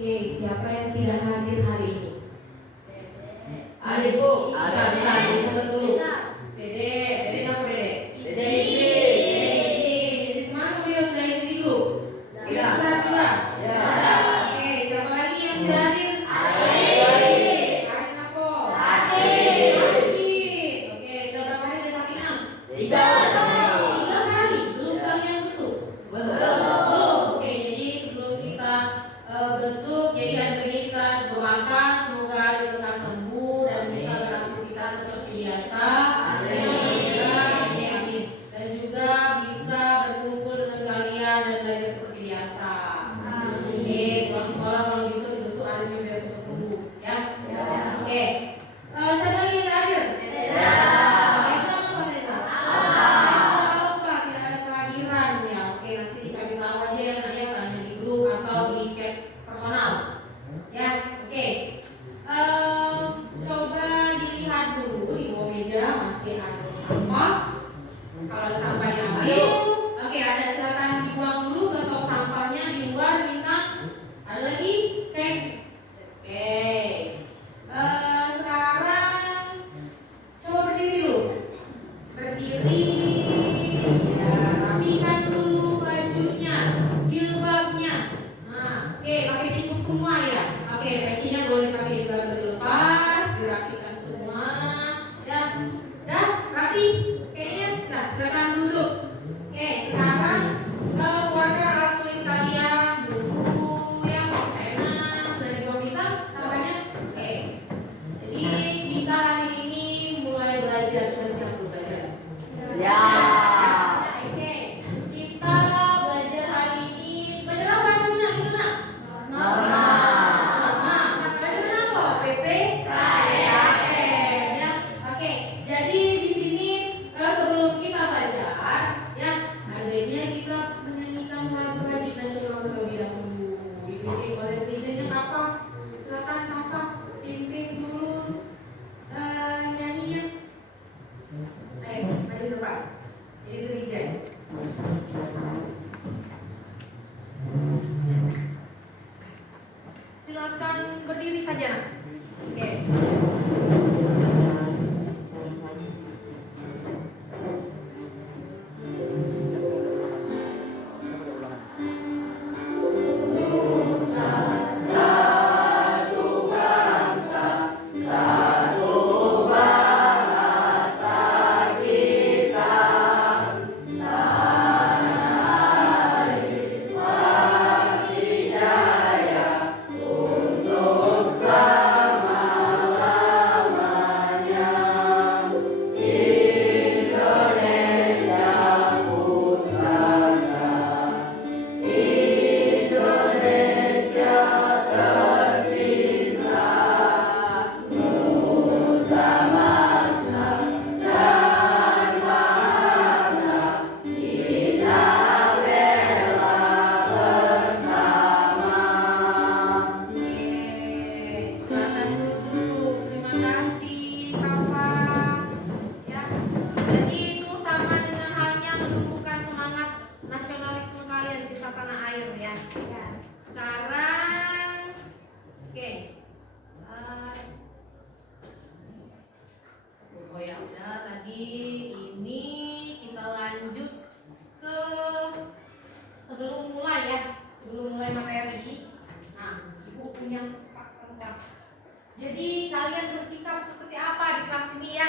Oke, siapa yang tidak hadir hari ini? Ada Bu, Ada, catat dulu. Dede, Dede apa Dede? Dede. Dede, kemana dia sudah isi dulu? Tidak surat juga? Ya. Ada. Oke, siapa lagi yang tidak hadir? Adit. Karin apa? Adit. Adit. Oke, sudah berapa hari dia sakit? 3 hari. Belum kalian besuk? Belum. Oke, jadi sebelum kita besuk, jadi ada baiknya kita doakan semoga dia tetap sembuh dan bisa beraktivitas seperti biasa. Amin. Dan juga bisa berkumpul dengan kalian dan belajar seperti biasa. Oke, pulang sekolah kalau bisa dibesuk ada yang biar cepat sembuh, ya. Oke. Siapa lagi yang terakhir? Tessa apa Tessa? Apa tidak ada kehadiran ya? Oke, nanti dicari tahu aja ya nak ya, tanya di grup atau di chat personal. Ya, oke. Coba dilihat dulu di bawah meja masih ada sampah. Kalau ada sampah diambil. Oke, ada, silakan dibuang dulu ke tong sampahnya di luar minta. Ada lagi? Cek. Oke. Sekarang coba berdiri dulu. Berdiri. Ya, rapikan dulu bajunya, jilbabnya. Nah, oke, pakai cukup semua ya. Oke, pecinya boleh pakai juga dilepas, dirapikan semua. Ya, dah rapi. Kayaknya, nah, silakan duduk. Oke, sekarang keluarkan alat tulis kalian, buku, ya, pena, sudah dibawa kita, sampainya. Oke. Jadi kita hari ini mulai belajar, sudah siap belajar. Ya. Oke, kita belajar hari ini. Belajar apa namanya itu nak? Norma. Belajar apa? PP? KRM, ya. Oke, jadi di sini sebelum kita belajar, ya, ada baiknya kita menyanyikan lagu wajib nasional terlebih dahulu. Dipimpin oleh presidennya apa? Silakan apa? Pimpin dulu nyanyinya. Ayo, maju depan. Jadi gereja. Silakan berdiri saja. Nak. Oke. Silakan duduk. Terima kasih, Kakak. Ya. Jadi itu sama dengan halnya menumbuhkan semangat nasionalisme kalian cinta tanah air ya. Sekarang, oke. Oh ya udah tadi ini kita lanjut ke sebelum mulai materi. Nah, ibu punya kesepakatan kelas. Jadi kalian bersikap seperti apa di kelas ini ya?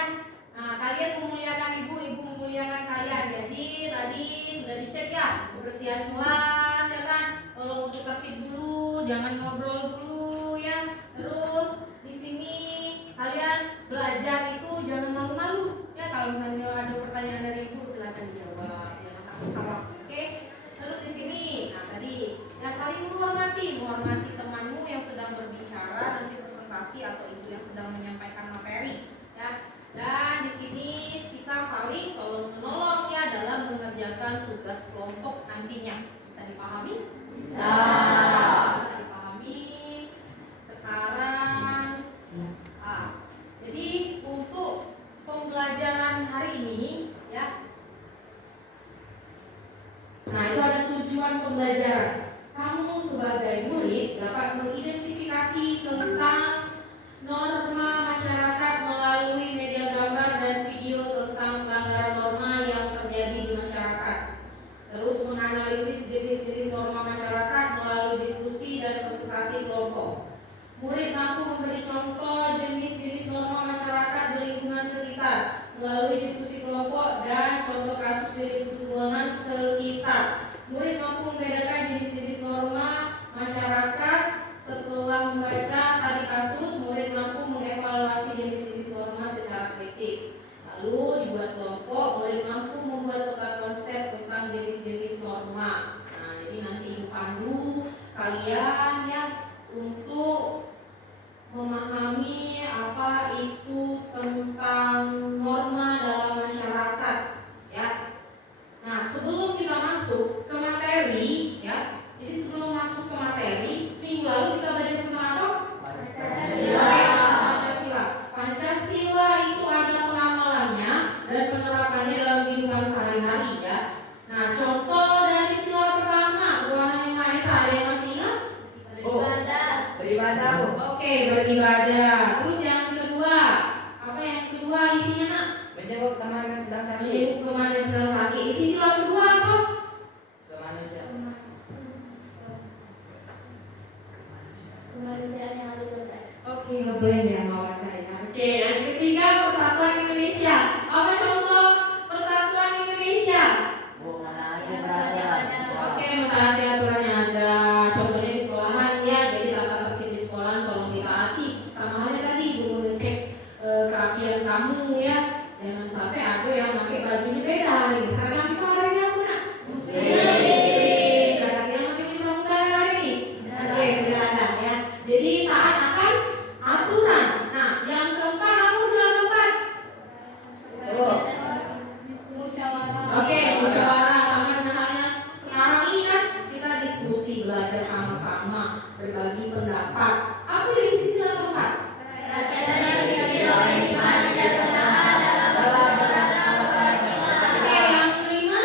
Nah, kalian memuliakan ibu memuliakan kalian. Jadi tadi sudah dicek ya kebersihan kelas ya kan. Kalau untuk tertib dulu, jangan ngobrol dulu ya. Terus di sini kalian belajar itu jangan malu-malu ya. Kalau misalnya ada pertanyaan dari ibu silakan dijawab, jangan takut salah. Oke. Terus di sini, nah tadi ya saling menghormati temanmu yang sedang berbicara nanti presentasi atau ibu yang sedang menyampaikan materi ya. Dan di sini kita saling tolong menolong ya dalam mengerjakan tugas kelompok nantinya. Bisa dipahami? Bisa dipahami. Sekarang jadi untuk pembelajaran hari ini ya. Nah, itu ada tujuan pembelajaran. Kamu sebagai murid dapat mengidentifikasi tentang norma masyarakat melalui media gambar dan video tentang pelanggaran norma yang terjadi di masyarakat. Terus menganalisis jenis-jenis norma masyarakat melalui diskusi dan presentasi kelompok. Murid mampu memberi contoh jenis-jenis norma masyarakat di lingkungan sekitar melalui diskusi kelompok dan contoh kasus di lingkungan sekitar. Murid mampu membedakan jenis-jenis norma masyarakat setelah membaca studi kasus. Murid mampu mengevaluasi jenis-jenis norma secara kritis. Lalu dibuat kelompok, murid mampu membuat peta konsep tentang jenis-jenis norma. Nah, jadi nanti ibu pandu kalian ya untuk memahami apa itu tentang norma dalam masyarakat ya. Nah, sebelum kita masuk ke materi ya, jadi sebelum masuk ke materi, minggu lalu kita belajar tentang apa? Pancasila. Pancasila itu ada pengamalannya dan penerapannya dalam kehidupan sehari-hari ya. Nah, contoh dari sila pertama, Tuhan Yang Maha Esa, ada yang masih ingat? Beribadah. Oke, beribadah. Terus yang kedua, apa yang kedua isinya nak? Menjenguk teman yang sedang sakit. Menjenguk teman yang sedang sakit. Isi sila kedua apa? Kemanusiaan yang adil dan beradab. Oke, ngeblend ya mawadahnya. Oke, yang ketiga Persatuan Indonesia. Apa contoh Persatuan Indonesia? Oke, mentaati aturan yang ada. Contohnya di sekolahan ya, jadi tata tertib di sekolahan tolong ditaati. Sama halnya tadi ibu mengecek kerapian kamu ya. Jangan sampai ada yang pakai bajunya beda hari ini. Sekarang kita hari ini apa nak? Muslim. Ada yang pakai baju pramugari hari ini? Oke, tidak ada ya. Jadi taat akan aturan. Nah, yang keempat apa sila keempat? Oke, musyawarah sama dengan halnya sekarang ini kan kita diskusi, belajar sama-sama, berbagi pendapat. Apa diisi sila keempat? Oke, yang kelima?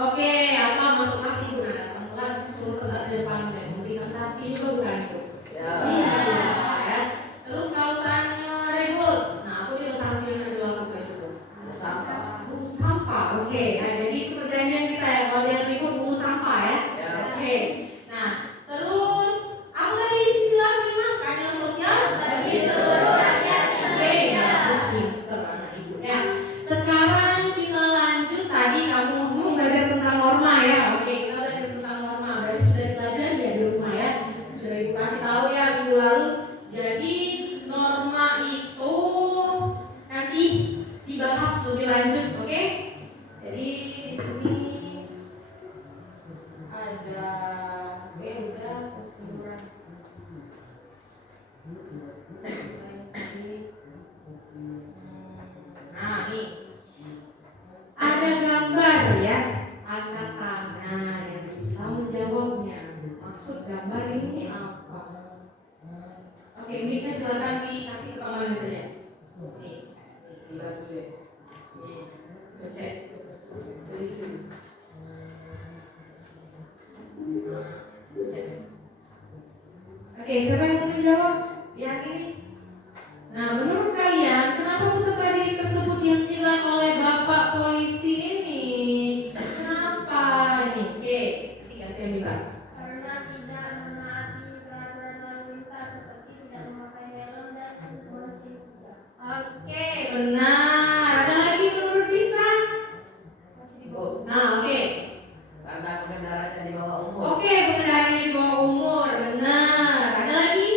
Oke, apa masuk nasi ibu nada? Pelan suruh tegak di depan memberikan sanksi juga bukan itu? Iya. Ya. Terus kalau misalnya ribut, nah aku juga sanksi yang dilakukan juga. Pungut sampah. Oke, nah jadi itu perjanjian kita ya. Kalau dia ribut pungut sampah ya. Oke. Nah, terus aku tadi isi sila kelima keadilan sosial bagi seluruh rakyat Indonesia. Terus pinter anak ibu ya. Sekarang kita lanjut, tadi kamu mau belajar tentang norma ya. Oke, kita belajar tentang norma. Berarti sudah dipelajari ya di rumah ya. Sudah ibu kasih tahu ya minggu lalu. Jadi norma itu nanti dibahas lebih lanjut, oke? Jadi di sini ada udah ukuran. Nah, nih ada gambar ya, angkat tangan yang bisa menjawabnya. Maksud gambar ini apa? Oke, mic-nya silakan dikasih ke kamarnya saja. Nih, dibantu ya. Nih, cek. Oke, siapa yang mau menjawab? Yang ini. Nah, menurut kalian kenapa peserta didik tersebut dihentikan oleh bapak polisi ini? Kenapa ini? Oke, tiga yang bilang. Karena tidak menaati peraturan lalu lintas seperti tidak memakai helm dan berhenti. Oke, benar. Ada lagi menurut bintang? Nah, oke. Karena pengendaranya di bawah umur. Oke, pengendaranya di bawah umur. Benar. Ada lagi?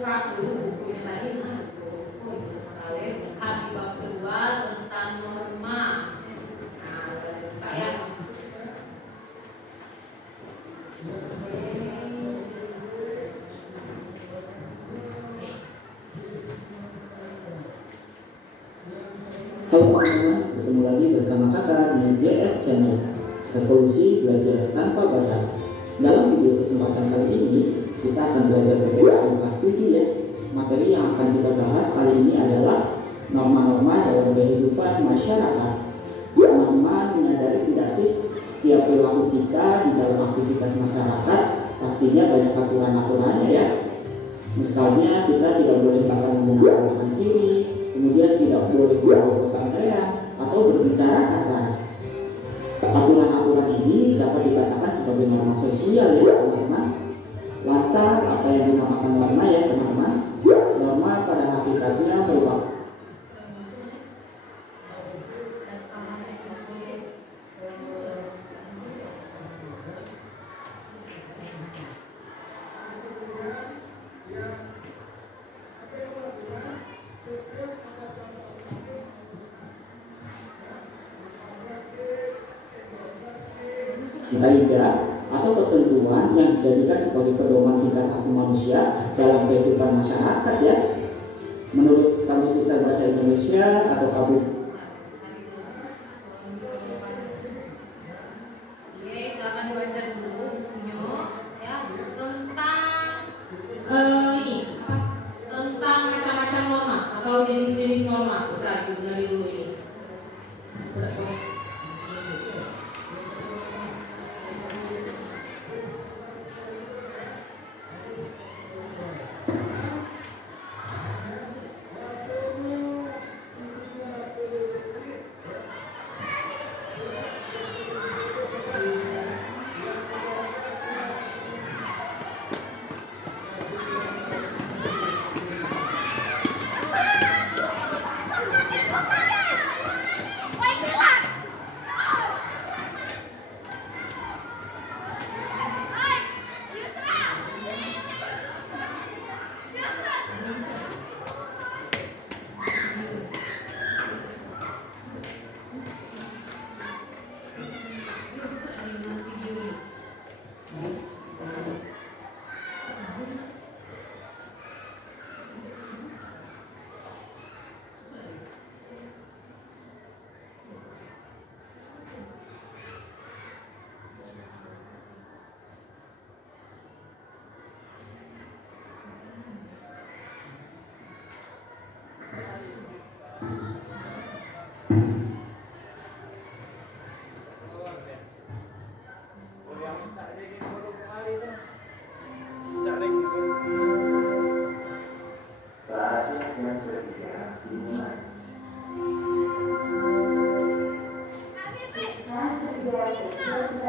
buka dulu bukunya tadi. Nah, itu sekali buka di bab kedua tentang norma. Nah, buka ya. Halo teman-teman, bertemu lagi bersama kakak di JS Channel Revolusi Belajar Tanpa Batas. Dalam video kesempatan kali ini, kita akan belajar PPKN kelas 7 ya. Materi yang akan kita bahas kali ini adalah norma-norma dalam kehidupan masyarakat. Teman-teman menyadari tidak sih, setiap perilaku kita di dalam aktivitas masyarakat pastinya banyak aturan-aturannya ya. Misalnya kita tidak boleh makan menggunakan tangan kiri, kemudian tidak boleh berbuat kesampaian atau berbicara kasar. Aturan-aturan ini dapat dikatakan sebagai norma sosial ya teman-teman. Lantas apa yang dinamakan norma ya teman-teman? Norma pada hakikatnya merupakan kaidah atau ketentuan yang dijadikan sebagai pedoman tingkah laku manusia dalam kehidupan masyarakat ya. Menurut Kamus Besar Bahasa Indonesia atau KBBI, Oke, silakan dibaca dulu bukunya ya tentang ini apa? Tentang macam-macam norma atau jenis-jenis norma. Bentar, dari dulu ini.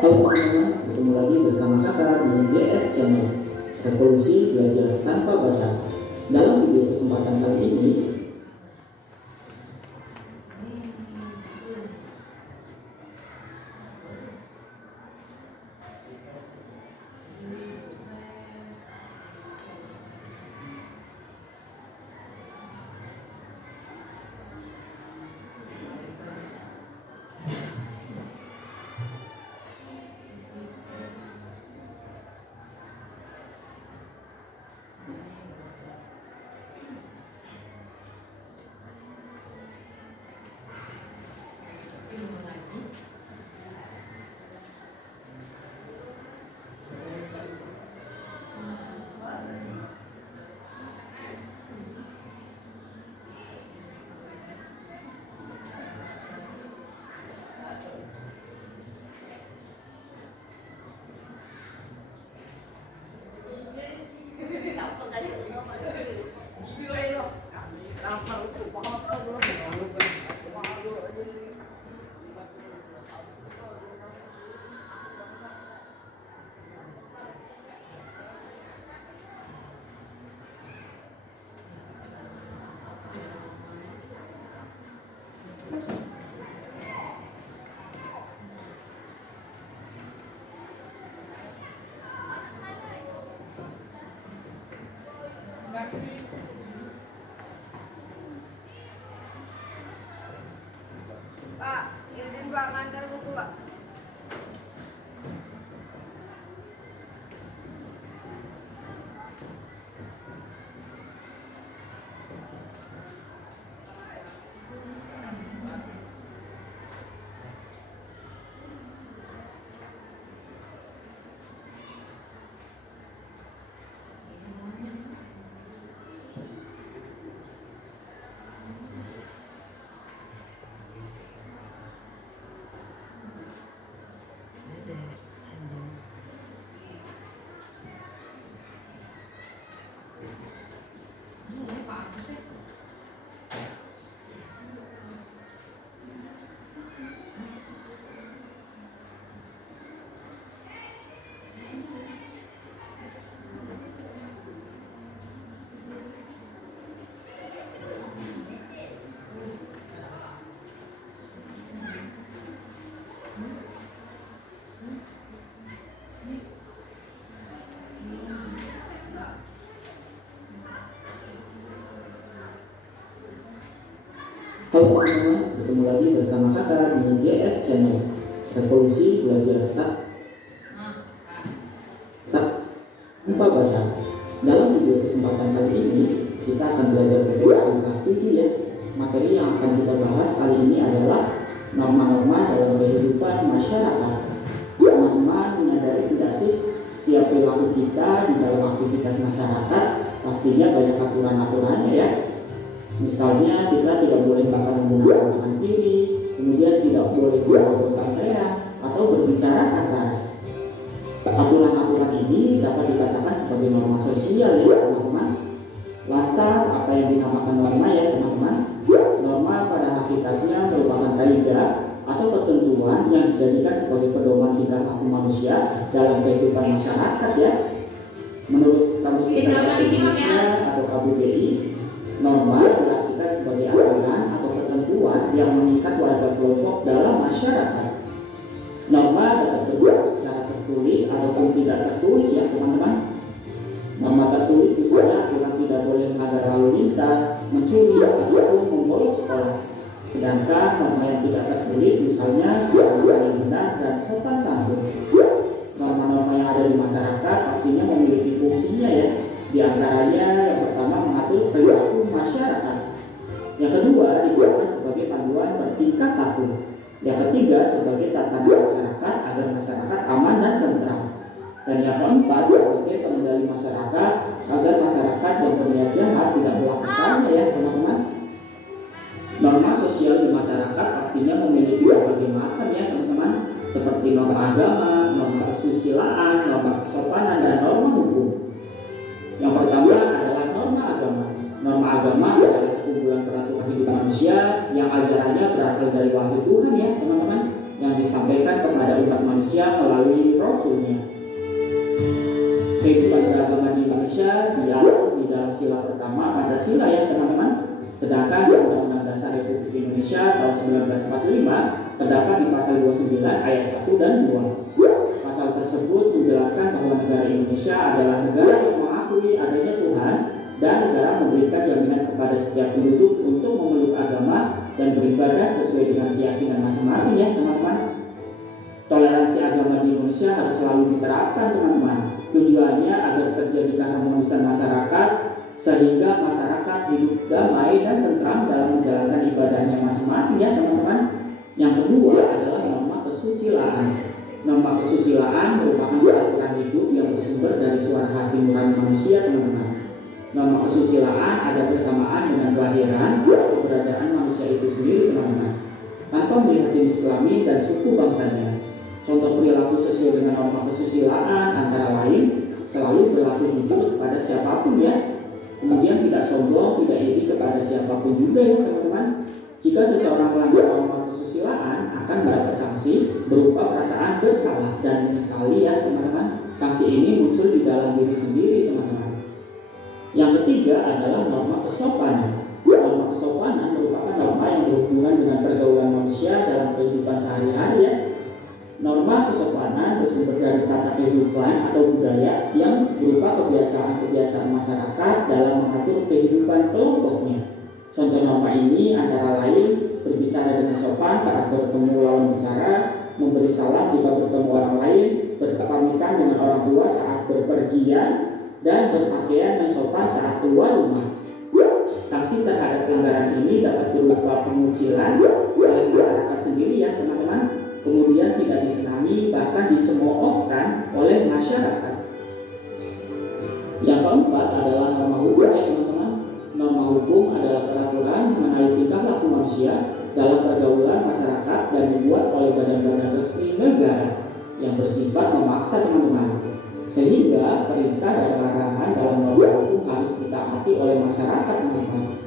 Halo teman-teman, bertemu lagi bersama kakak di JS Channel Revolusi Belajar Tanpa Batas. Dalam video kesempatan kali ini, Pak, izin Pak ngantar buku Pak. Halo teman-teman, ketemu lagi bersama kakak di JS Channel Revolusi Belajar Tanpa Batas. Dalam video kesempatan kali ini, kita akan belajar PPKN kelas 7 ya. Materi yang akan kita bahas kali ini adalah norma-norma dalam kehidupan masyarakat. Teman-teman menyadari tidak sih, setiap perilaku kita di dalam aktivitas masyarakat pastinya banyak aturan-aturannya ya. Misalnya kita tidak boleh makan menggunakan tangan kiri, kemudian tidak boleh berbawa santai atau berbicara kasar. Aturan-aturan ini dapat dikatakan sebagai norma sosial ya teman-teman. Lantas apa yang dinamakan norma ya teman-teman? Norma pada hakikatnya merupakan kaidah atau ketentuan yang dijadikan sebagai pedoman tingkah laku manusia dalam kehidupan masyarakat ya. Menurut Kamus Besar Bahasa Indonesia atau KBBI, norma diartikan sebagai aturan atau ketentuan yang mengikat warga kelompok dalam masyarakat. Norma dapat berbentuk secara tertulis ataupun tidak tertulis ya teman-teman. Norma tertulis misalnya aturan tidak boleh melanggar lalu lintas, mencuri ataupun membolos sekolah. Sedangkan norma yang tidak tertulis misalnya cara yang benar dan sopan santun. Norma-norma yang ada di masyarakat pastinya memiliki fungsinya ya. Di antaranya yang pertama mengatur perilaku masyarakat. Yang kedua digunakan sebagai panduan bertingkah laku. Yang ketiga sebagai tatanan masyarakat agar masyarakat aman dan tentram. Dan yang keempat sebagai pengendali masyarakat agar masyarakat yang berniat jahat tidak melakukannya ya teman-teman. Norma sosial di masyarakat pastinya memiliki berbagai macam ya teman-teman, seperti norma agama, norma kesusilaan, norma kesopanan, dan norma hukum. Yang pertama adalah norma agama. Norma agama adalah sekumpulan peraturan hidup manusia yang ajarannya berasal dari wahyu Tuhan ya teman-teman, yang disampaikan kepada umat manusia melalui Rasulnya. Kehidupan beragama di Indonesia diatur di dalam sila pertama Pancasila ya teman-teman. Sedangkan Undang-Undang Dasar Republik Indonesia tahun 1945 terdapat di pasal 29 ayat 1 dan 2. Pasal tersebut menjelaskan bahwa negara Indonesia adalah negara yang mengakui adanya Tuhan dan negara memberikan jaminan kepada setiap penduduk untuk memeluk agama dan beribadah sesuai dengan keyakinan masing-masing ya teman-teman. Toleransi agama di Indonesia harus selalu diterapkan teman-teman. Tujuannya agar terjadi keharmonisan masyarakat sehingga masyarakat hidup damai dan tentram dalam menjalankan ibadahnya masing-masing ya teman-teman. Yang kedua adalah norma kesusilaan. Norma kesusilaan merupakan peraturan hidup yang bersumber dari suara hati nurani manusia teman-teman. Norma kesusilaan ada bersamaan dengan kelahiran atau keberadaan manusia itu sendiri teman-teman, tanpa melihat jenis kelamin dan suku bangsanya. Contoh perilaku sesuai dengan norma kesusilaan antara lain selalu berlaku jujur kepada siapapun ya. Kemudian tidak sombong, tidak iri kepada siapapun juga ya teman-teman. Jika seseorang melanggar norma kesusilaan akan mendapat sanksi berupa perasaan bersalah dan menyesali ya teman-teman. Sanksi ini muncul di dalam diri sendiri teman-teman. Yang ketiga adalah norma kesopanan. Norma kesopanan merupakan norma yang berhubungan dengan pergaulan manusia dalam kehidupan sehari-hari ya. Norma kesopanan bersumber dari tata kehidupan atau budaya yang berupa kebiasaan-kebiasaan masyarakat dalam mengatur kehidupan kelompoknya. Contoh norma ini antara lain berbicara dengan sopan saat bertemu lawan bicara, memberi salam jika bertemu orang lain, berpamitan dengan orang tua saat berpergian, dan berpakaian yang sopan saat keluar rumah. Sanksi terhadap pelanggaran ini dapat berupa pengucilan oleh masyarakat sendiri ya teman-teman, kemudian tidak disenangi bahkan dicemoohkan oleh masyarakat. Yang keempat adalah norma hukum ya teman-teman. Norma hukum adalah peraturan mengenai tingkah laku manusia dalam pergaulan masyarakat dan dibuat oleh badan-badan resmi negara yang bersifat memaksa teman-teman. Sehingga perintah dan larangan dalam norma hukum harus ditaati oleh masyarakat teman-teman.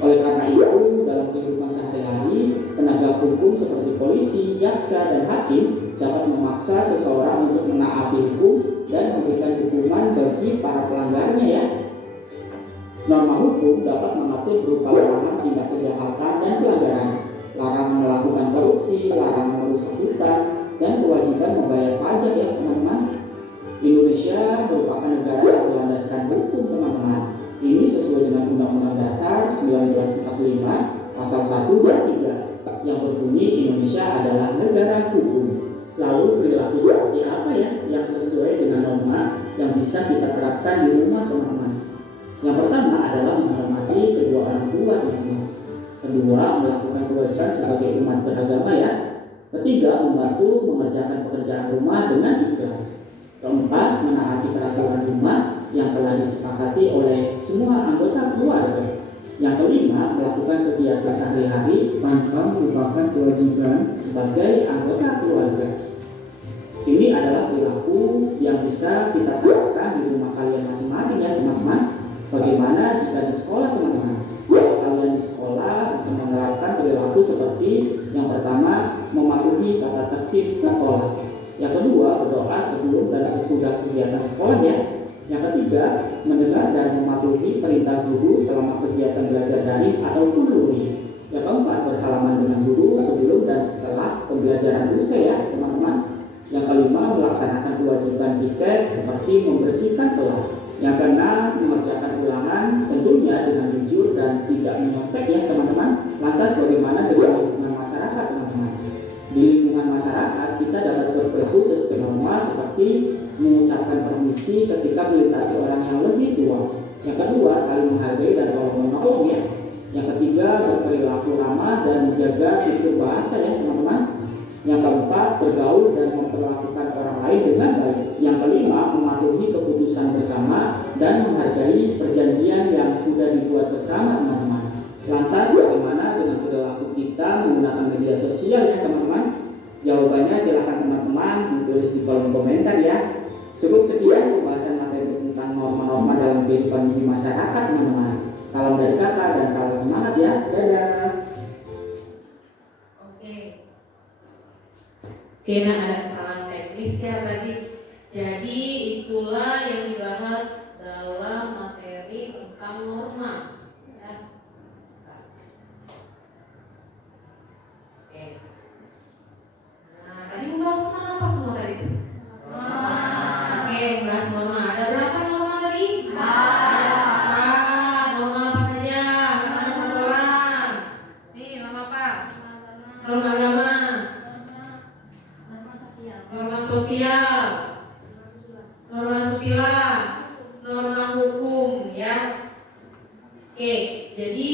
Oleh karena itu, dalam kehidupan sehari-hari, penegak hukum seperti polisi, jaksa, dan hakim dapat memaksa seseorang untuk menaati hukum dan memberikan hukuman bagi para pelanggarnya ya. Norma hukum dapat mengatur berupa larangan tindak kejahatan dan pelanggaran, larangan melakukan korupsi, larangan merusak hutan, dan kewajiban membayar pajak ya teman-teman. Indonesia merupakan negara yang berlandaskan hukum teman-teman. Ini sesuai dengan Undang-Undang Dasar 1945 Pasal 1 dan 3 yang berbunyi Indonesia adalah negara hukum. Lalu perilaku seperti apa ya yang sesuai dengan norma yang bisa kita terapkan di rumah teman-teman? Yang pertama adalah menghormati kedua orang tua teman-teman. Kedua, melakukan kewajiban sebagai umat beragama ya. Ketiga, membantu mengerjakan pekerjaan rumah dengan ikhlas. Keempat, menaati peraturan rumah yang telah disepakati oleh semua anggota keluarga. Yang kelima, melakukan kegiatan sehari-hari tanpa melupakan kewajiban sebagai anggota keluarga. Ini adalah perilaku yang bisa kita terapkan di rumah kalian masing-masing ya teman-teman. Bagaimana jika di sekolah teman-teman? Kalian di sekolah bisa menerapkan perilaku seperti yang pertama, mematuhi tata tertib sekolah. Yang kedua, berdoa sebelum dan sesudah kegiatan sekolah ya. Yang ketiga, mendengar dan mematuhi perintah guru selama kegiatan belajar daring ataupun luring. Yang keempat, bersalaman dengan guru sebelum dan setelah pembelajaran usai ya teman-teman. Yang kelima, melaksanakan kewajiban piket seperti membersihkan kelas. Yang keenam, mengerjakan ulangan tentunya dengan jujur dan tidak menyontek ya teman-teman. Lantas bagaimana dengan lingkungan masyarakat teman-teman? Di lingkungan masyarakat kita dapat berperilaku sesuai norma seperti mengucapkan permisi ketika melintasi orang yang lebih tua. Yang kedua, saling menghargai dan tolong-menolong ya. Yang ketiga, berperilaku ramah dan menjaga tutur bahasa ya teman-teman. Yang keempat, bergaul dan memperlakukan orang lain dengan baik. Yang kelima, mematuhi keputusan bersama dan menghargai perjanjian yang sudah dibuat bersama teman-teman. Lantas bagaimana dengan perilaku kita menggunakan media sosial ya teman-teman? Jawabannya silahkan teman-teman ditulis di kolom komentar ya. Cukup sekian pembahasan materi tentang norma-norma dalam kehidupan di masyarakat teman-teman. Salam dari kakak dan salam semangat ya. Dadah. Oke, nah ada kesalahan teknis ya tadi. Jadi itulah yang dibahas dalam materi tentang norma. Ya. Oke. Nah, tadi membahas tentang apa semua tadi? Oke, membahas norma. Ada berapa norma tadi? Norma apa saja? Ada satu orang. Nih, norma apa? Norma agama. Norma sosial, norma susila, norma hukum, ya. Oke, jadi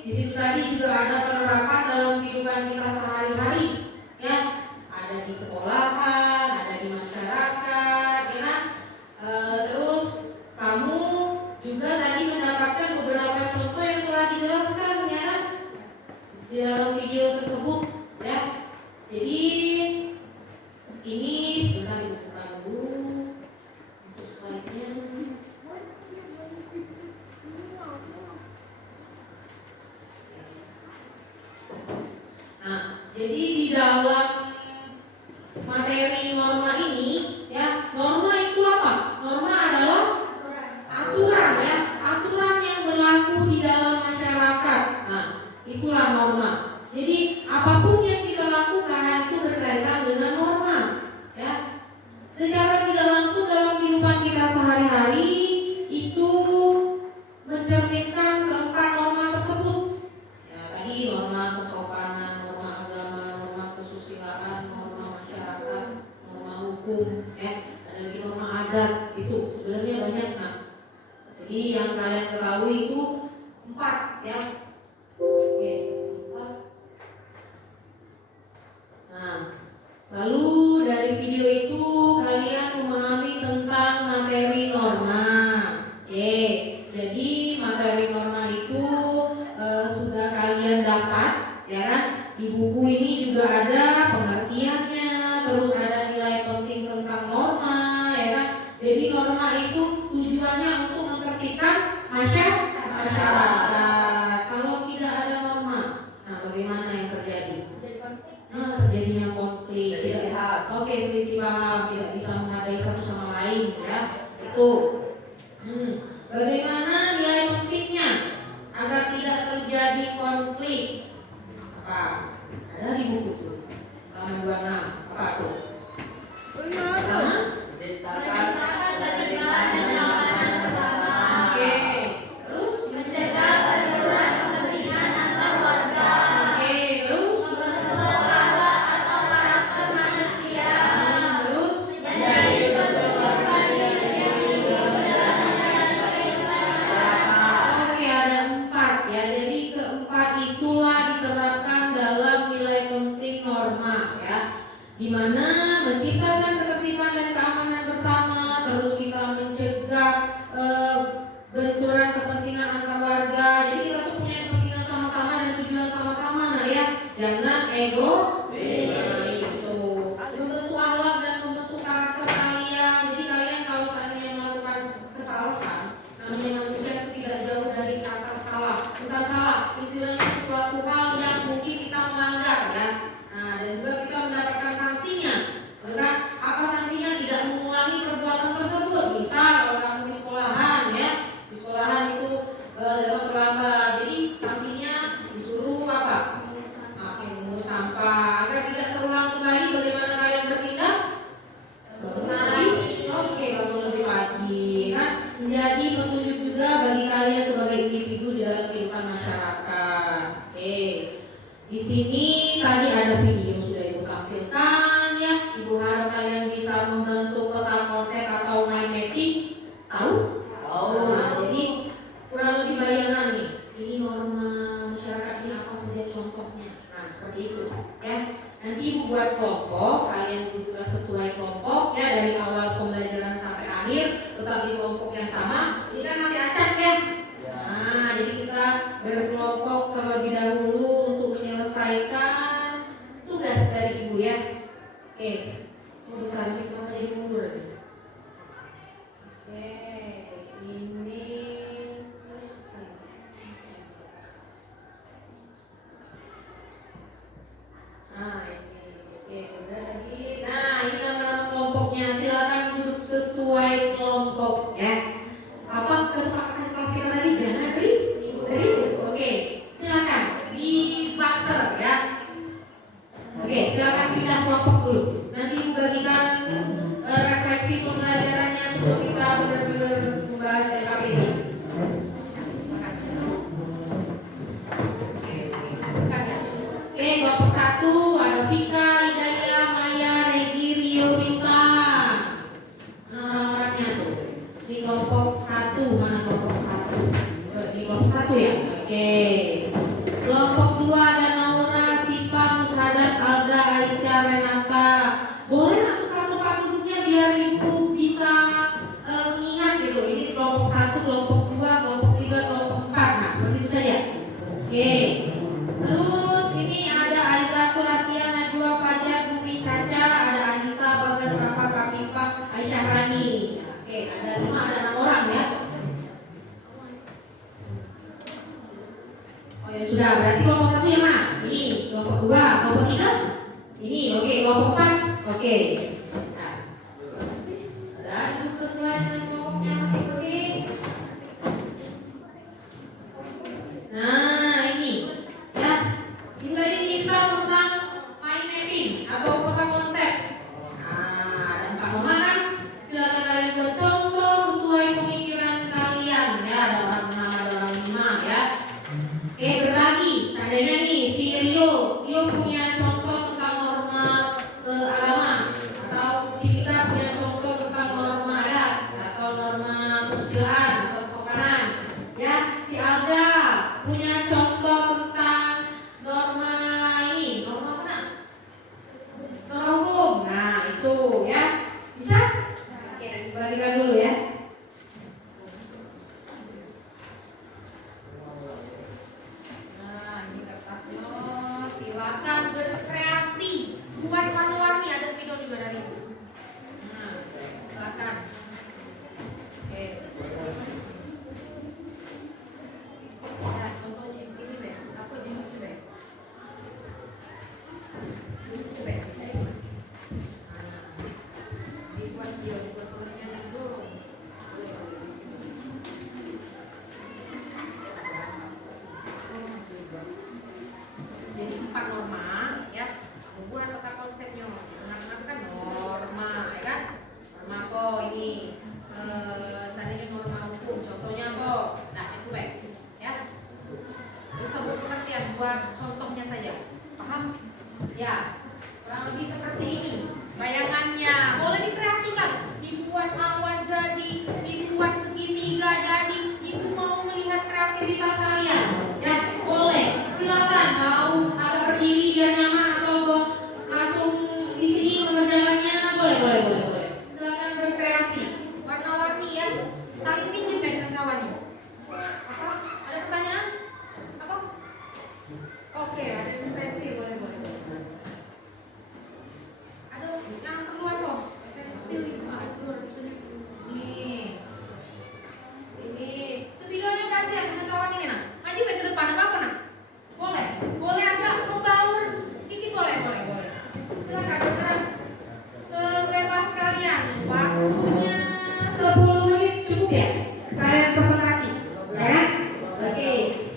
di situ tadi juga ada penerapan dalam kehidupan kita sehari-hari, ya. Ada di sekolahan, ada di masyarakat, ya kan? Terus kamu juga tadi mendapatkan beberapa contoh yang telah dijelaskan, ya kan? Di dalam video tersebut, ya. Jadi ini sebentar dibuka dulu untuk slide-nya. Nah, jadi di dalam materi norma ini, ya, norma itu apa? Norma adalah aturan, ya, aturan yang berlaku di dalam masyarakat. Nah, itulah norma. Jadi apapun yang kita lakukan itu berkaitan dengan norma. ketahui itu 4 ya. Oke, 4. Nah, lalu dari video itu kalian memahami tentang materi norma. Oke, jadi materi norma itu sudah kalian dapat ya kan? Di buku ini juga ada pengertiannya, terus ada nilai penting tentang norma ya kan? Jadi norma itu tujuannya untuk menertibkan masyarakat. Kalau tidak ada norma, nah bagaimana yang terjadi? Terjadinya konflik, selisih paham, tidak bisa memadai satu sama lain ya. Itu. Bagaimana nilai pentingnya agar tidak terjadi konflik? Apa? Ada di buku tuh. Halaman 26. Apa tuh? Pertama, menciptakan ketertiban dan keamanan bersama. oke. Terus Mencegah benturan kepentingan antar warga. oke, terus Membentuk akhlak atau karakter manusia. terus Menjadi bentuk pribadi yang individu dalam menjalani kehidupan masyarakat. oke, ada 4 ya. Jadi keempat itulah diterapkan dalam nilai penting norma ya. Di mana menciptakan ketertiban dan keamanan bersama, terus kita mencegah benturan kepentingan antar warga. Jadi kita tuh punya kepentingan sama-sama dan tujuan sama-sama, nah ya. Jangan ego. Nah, itu. Membentuk akhlak dan membentuk karakter kalian. Jadi kalian kalau seandainya melakukan kesalahan, namanya manusia itu tidak jauh dari kata salah. Bukan salah, istilahnya sesuatu hal yang mungkin kita melanggar ya. Nah, dan juga kita mendapatkan sanksinya. Kan? Apa sanksinya? Tidak mengulangi perbuatan tersebut. Misal kalau kamu di sekolahan ya, di sekolahan itu dapat terlambat. Jadi sanksinya disuruh apa? Mengungut sampah. Agar tidak terulang kembali, bagaimana kalian bertindak? Bangun lebih, oke, bangun lebih pagi. Kan? Menjadi petunjuk juga bagi kalian sebagai individu di dalam kehidupan masyarakat. Oke. Di sini tadi ada video sudah Ibu tampilkan ya. Ibu harap kalian bisa membentuk peta konsep atau mind mapping. Tahu? Nah, jadi kurang lebih bayangan nih. Ini norma masyarakat ini apa saja contohnya. Nah, seperti itu ya. Nanti Ibu buat kelompok, kalian duduklah sesuai kelompok ya, dari awal pembelajaran sampai akhir tetap di kelompok yang sama. Ini kan masih acak ya. Nah, jadi kita berkelompok terlebih dahulu untuk menyelesaikan tugas dari Ibu ya. Oke, untuk tarik mama jadi mundur nih. Oke, ini. Nah, ini. Oke, udah lagi. Nah, ini nama-nama kelompoknya. Silakan duduk sesuai kelompok ya. Apa kesepakatan kelas kita tadi? Jangan ribut. Oke, silakan di barter ya. Oke, silakan pindah kelompok dulu. Nanti Ibu bagikan refleksi pembelajarannya sebelum kita benar-benar membahas LKP ini. Oke, kelompok 1 ada Vika, Hidayah, Maya, Regi, Rio, Bintang. Nah, orang-orangnya tuh di kelompok 1. Mana kelompok 1? Di kelompok 1 ya. Oke. Kelompok 2 ada Naura, Sipa, Mushadat, Alda, Aisyah, Renata. Boleh nggak tukar tempat duduknya biar Ibu bisa mengingat gitu. Ini kelompok 1, kelompok 2, kelompok 3, kelompok 4. Nah, seperti itu saja. Oke. Terus ini ada Aisyah, Latia, Najwa, Fajar, Dwi, Caca, ada Anissa, Bagas, Kafa, Kapipa, Aisyah, Rani. Oke, ada 5, ada 6 orang ya. Oh ya sudah, berarti kelompok 1 yang mana? Ini, kelompok 2, kelompok 3. Ini, oke, kelompok 4. Oke. Nah, sudah duduk sesuai dengan kelompoknya masing-masing. Nah, ini ya. Ibu tadi minta tentang mind mapping atau peta konsep. Nah, ada 4 nomor kan? Silakan kalian buat contoh sesuai pemikiran kalian ya. Ada orang 6, ada orang 5 ya. Oke, berbagi. Seandainya nih si Rio punya contoh tentang norma agama. buat contohnya saja. Paham? Ya, kurang lebih seperti ini. Bayangannya boleh dikreasikan, dibuat awan jadi, dibuat segitiga jadi. Ibu mau melihat kreativitas kalian? Ya, boleh. Silakan mau agak berdiri biar nyaman atau langsung di sini mengerjakannya. Boleh. Silakan berkreasi. Warna-warni ya. Saling pinjam ya dengan kawannya. Apa? Ada pertanyaan? Apa? Oke, ada pensil, boleh. Ada yang perlu apa? Pensil itu ada nih. Ini videonya gantian dengan kawan ini nak. Maju ke depan apa nak? Boleh agak membaur dikit boleh. Silakan dokter. Sebebas kalian. Waktunya 10 menit cukup ya? Saya presentasi. Ya kan? Oke.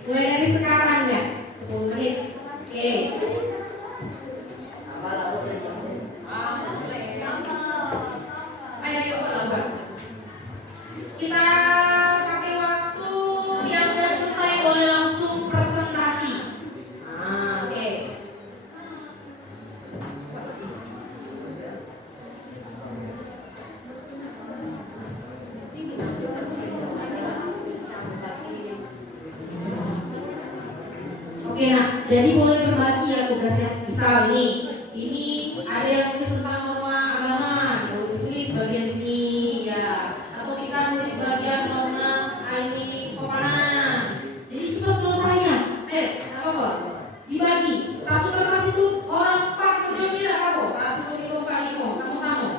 Mulai dari sekarang ya. 10 menit. Oke. Ayo Pak. Kita pakai waktu yang udah selesai boleh langsung presentasi. Oke. Oke, nah, jadi boleh berbagi ya tugasnya. Misal ini ada yang tulis tentang norma agama, ditulis bagian sini ya. Atau kita nulis bagian norma ini sopanan. Jadi cepat selesainya. Apa? Dibagi. Satu kertas itu orang 4 kerja tidak apa? Satu itu valimo, kamu.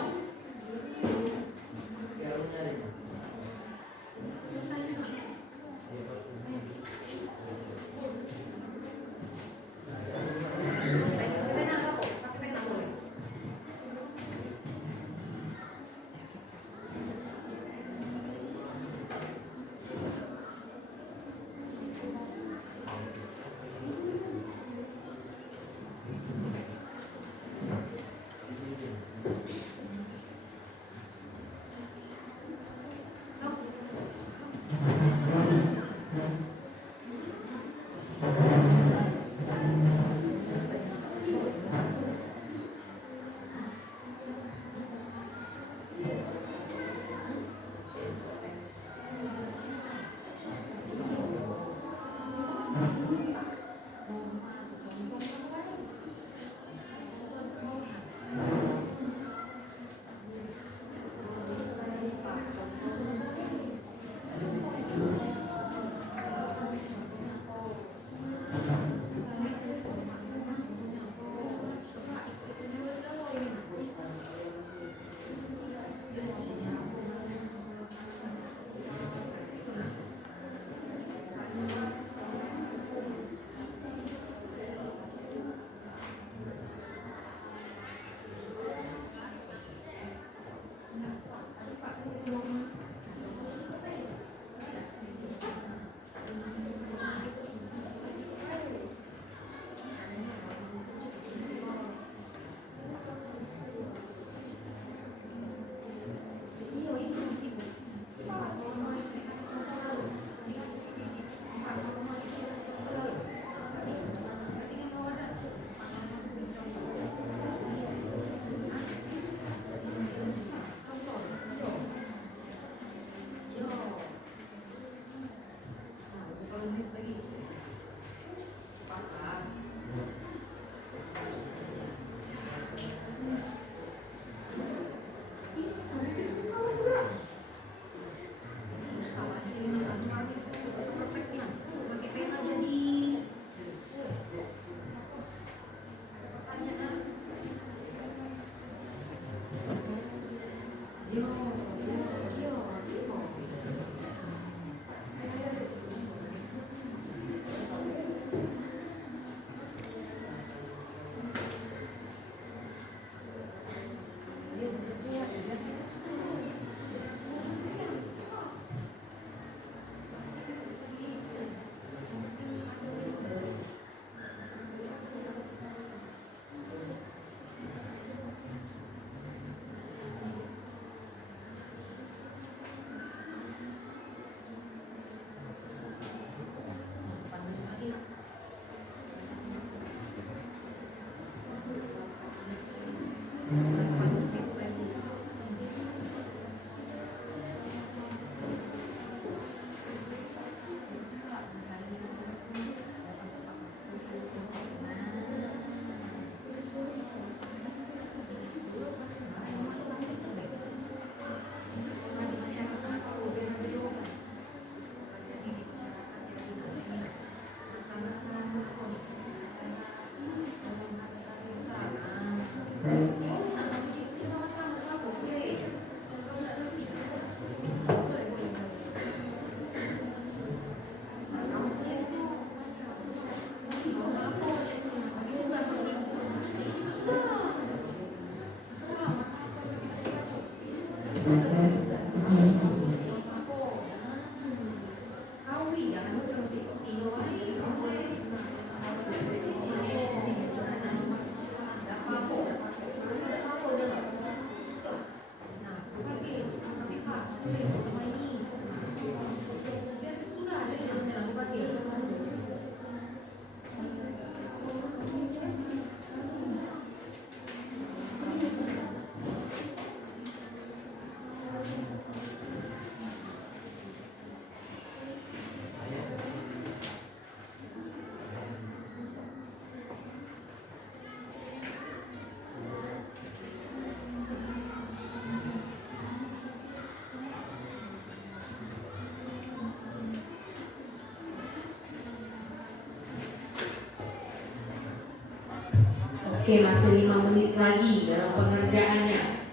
Oke, masih 5 menit lagi dalam pengerjaannya.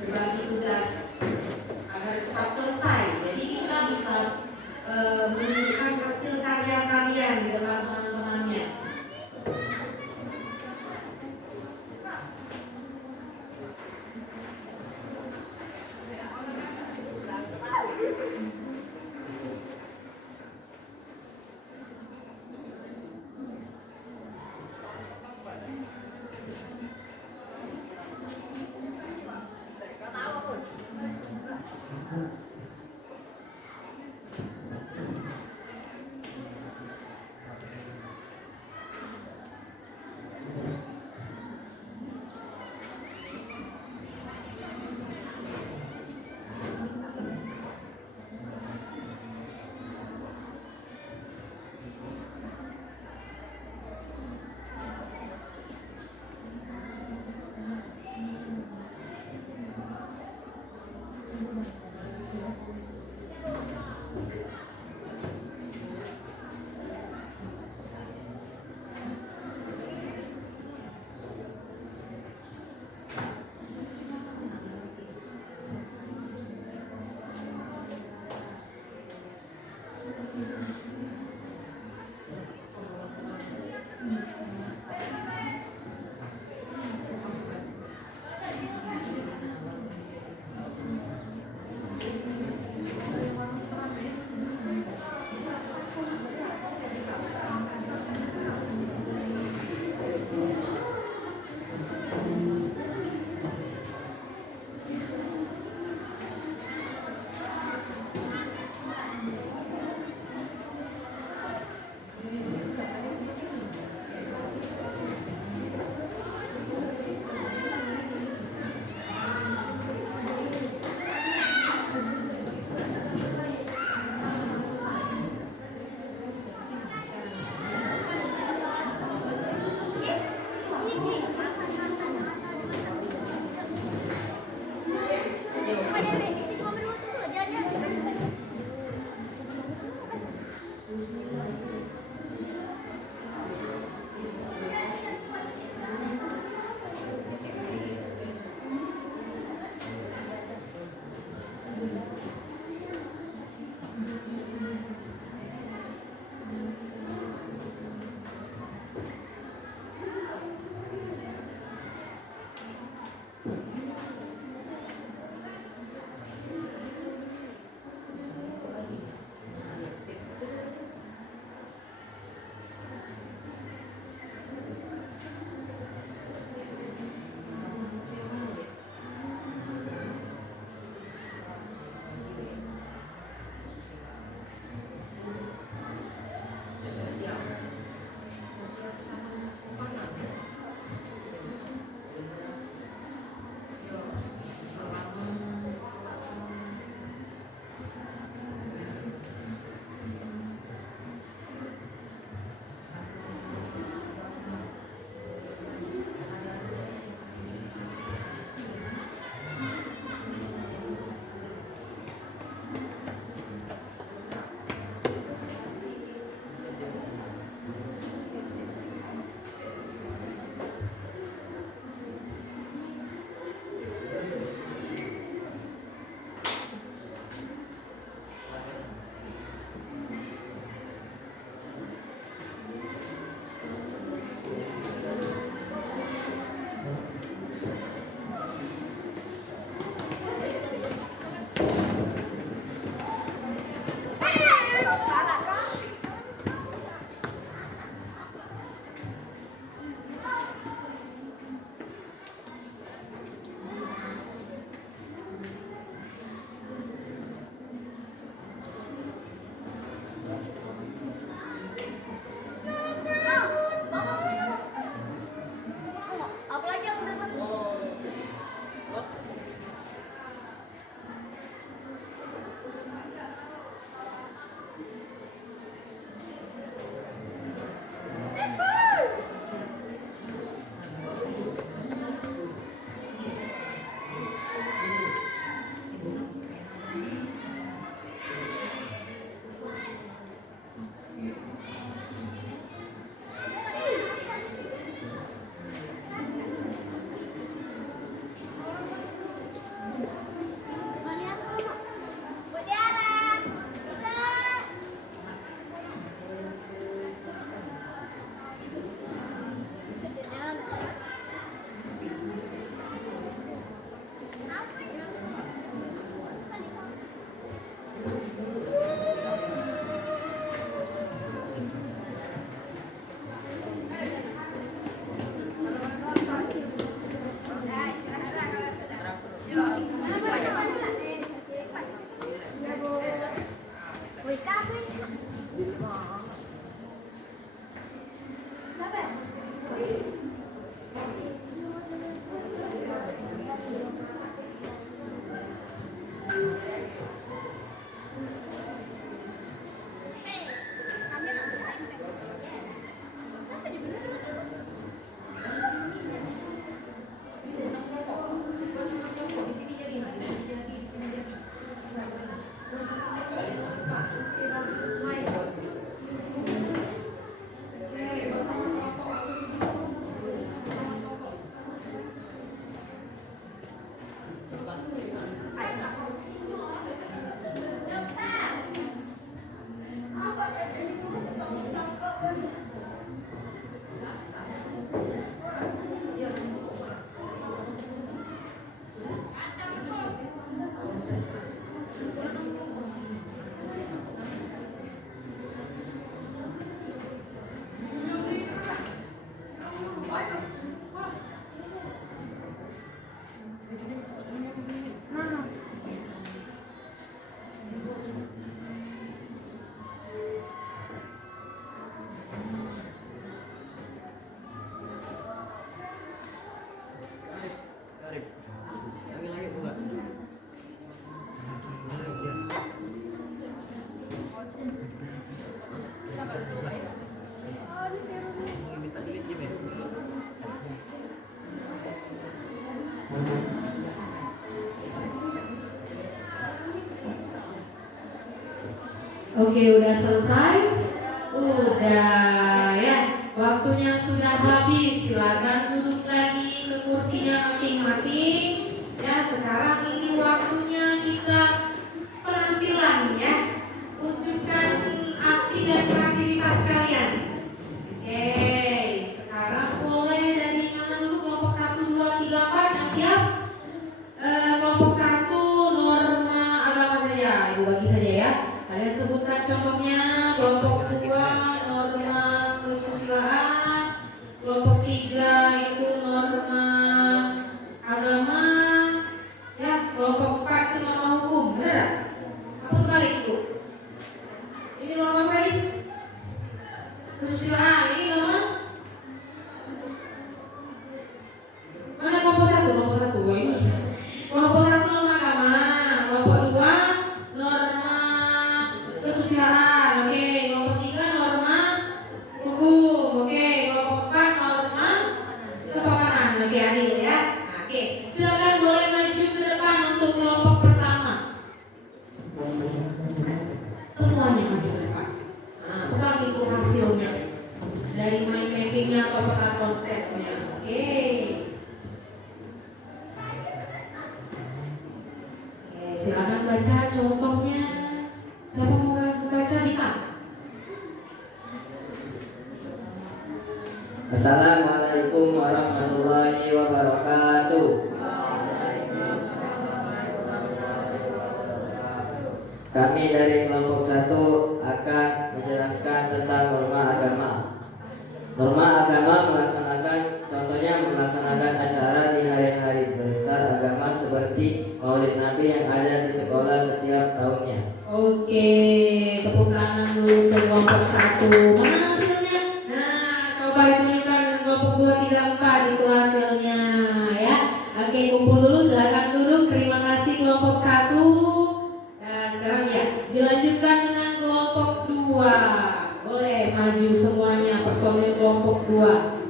Berbagi tugas agar cepat selesai. Jadi kita bisa menunjukkan hasil karya kalian di depan teman-temannya. Oke, udah selesai? Udah ya. Waktunya sudah habis. Silakan duduk lagi ke kursinya masing-masing. Ya, sekarang ini waktunya kita penampilan ya. Tunjukkan aksi dan kreativitas kalian. Oke, sekarang boleh dari mana dulu? Kelompok 1, 2, 3, 4 yang siap? Kelompok 1 norma agama saja. Ibu bagi saja ya. Kalian sebutkan contohnya. Kelompok 2 norma kesusilaan. Kelompok 3 itu norma agama. Ya, kelompok 4 itu norma hukum. Benar? Apa kebalik itu? Ini norma apa ini? Kesusilaan. Ini norma mana kelompok 1? Kelompok 1. Wah, ini. Kelompok 1 norma agama. Kelompok 2 norma kesusilaan. Oke, kelompok 3 norma hukum. Oke, kelompok 4 norma kesopanan. Oke, adil ya. Nah, oke, silakan boleh maju ke depan untuk kelompok pertama. Semuanya maju ke depan. Nah, pegang itu hasilnya dari mind mappingnya atau peta konsepnya. Oke. Silakan baca contohnya. Siapa mau membaca? Bita. Assalamualaikum warahmatullahi wabarakatuh. Kami dari kelompok 1 akan menjelaskan tentang norma agama. Norma agama contohnya melaksanakan acara di hari-hari besar agama seperti Maulid Nabi yang ada di sekolah setiap tahunnya. Oke, tepuk tangan dulu ke kelompok 1. Mana hasilnya? Nah, coba ditunjukkan ke kelompok 2, 3, 4 itu hasilnya ya. Oke, kumpul dulu, silakan duduk. Terima kasih kelompok 1. Nah, sekarang ya, dilanjutkan dengan kelompok 2. Boleh maju semuanya personil kelompok 2.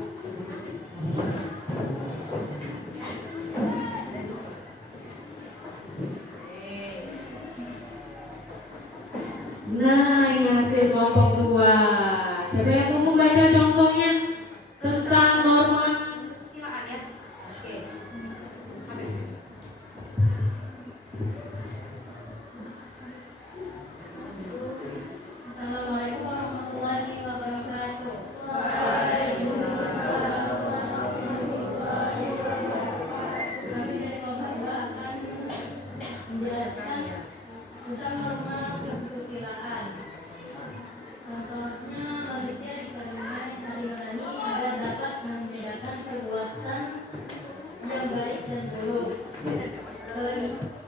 Nah, ini hasil kelompok 2. Siapa yang mau membaca contohnya tentang norma kesusilaan ya? Oke. Assalamualaikum warahmatullahi wabarakatuh. Kami dari kelompok 2 akan menjelaskan tentang norma kesusilaan. Contohnya, manusia dikaruniai hati nurani agar dapat membedakan perbuatan yang baik dan buruk.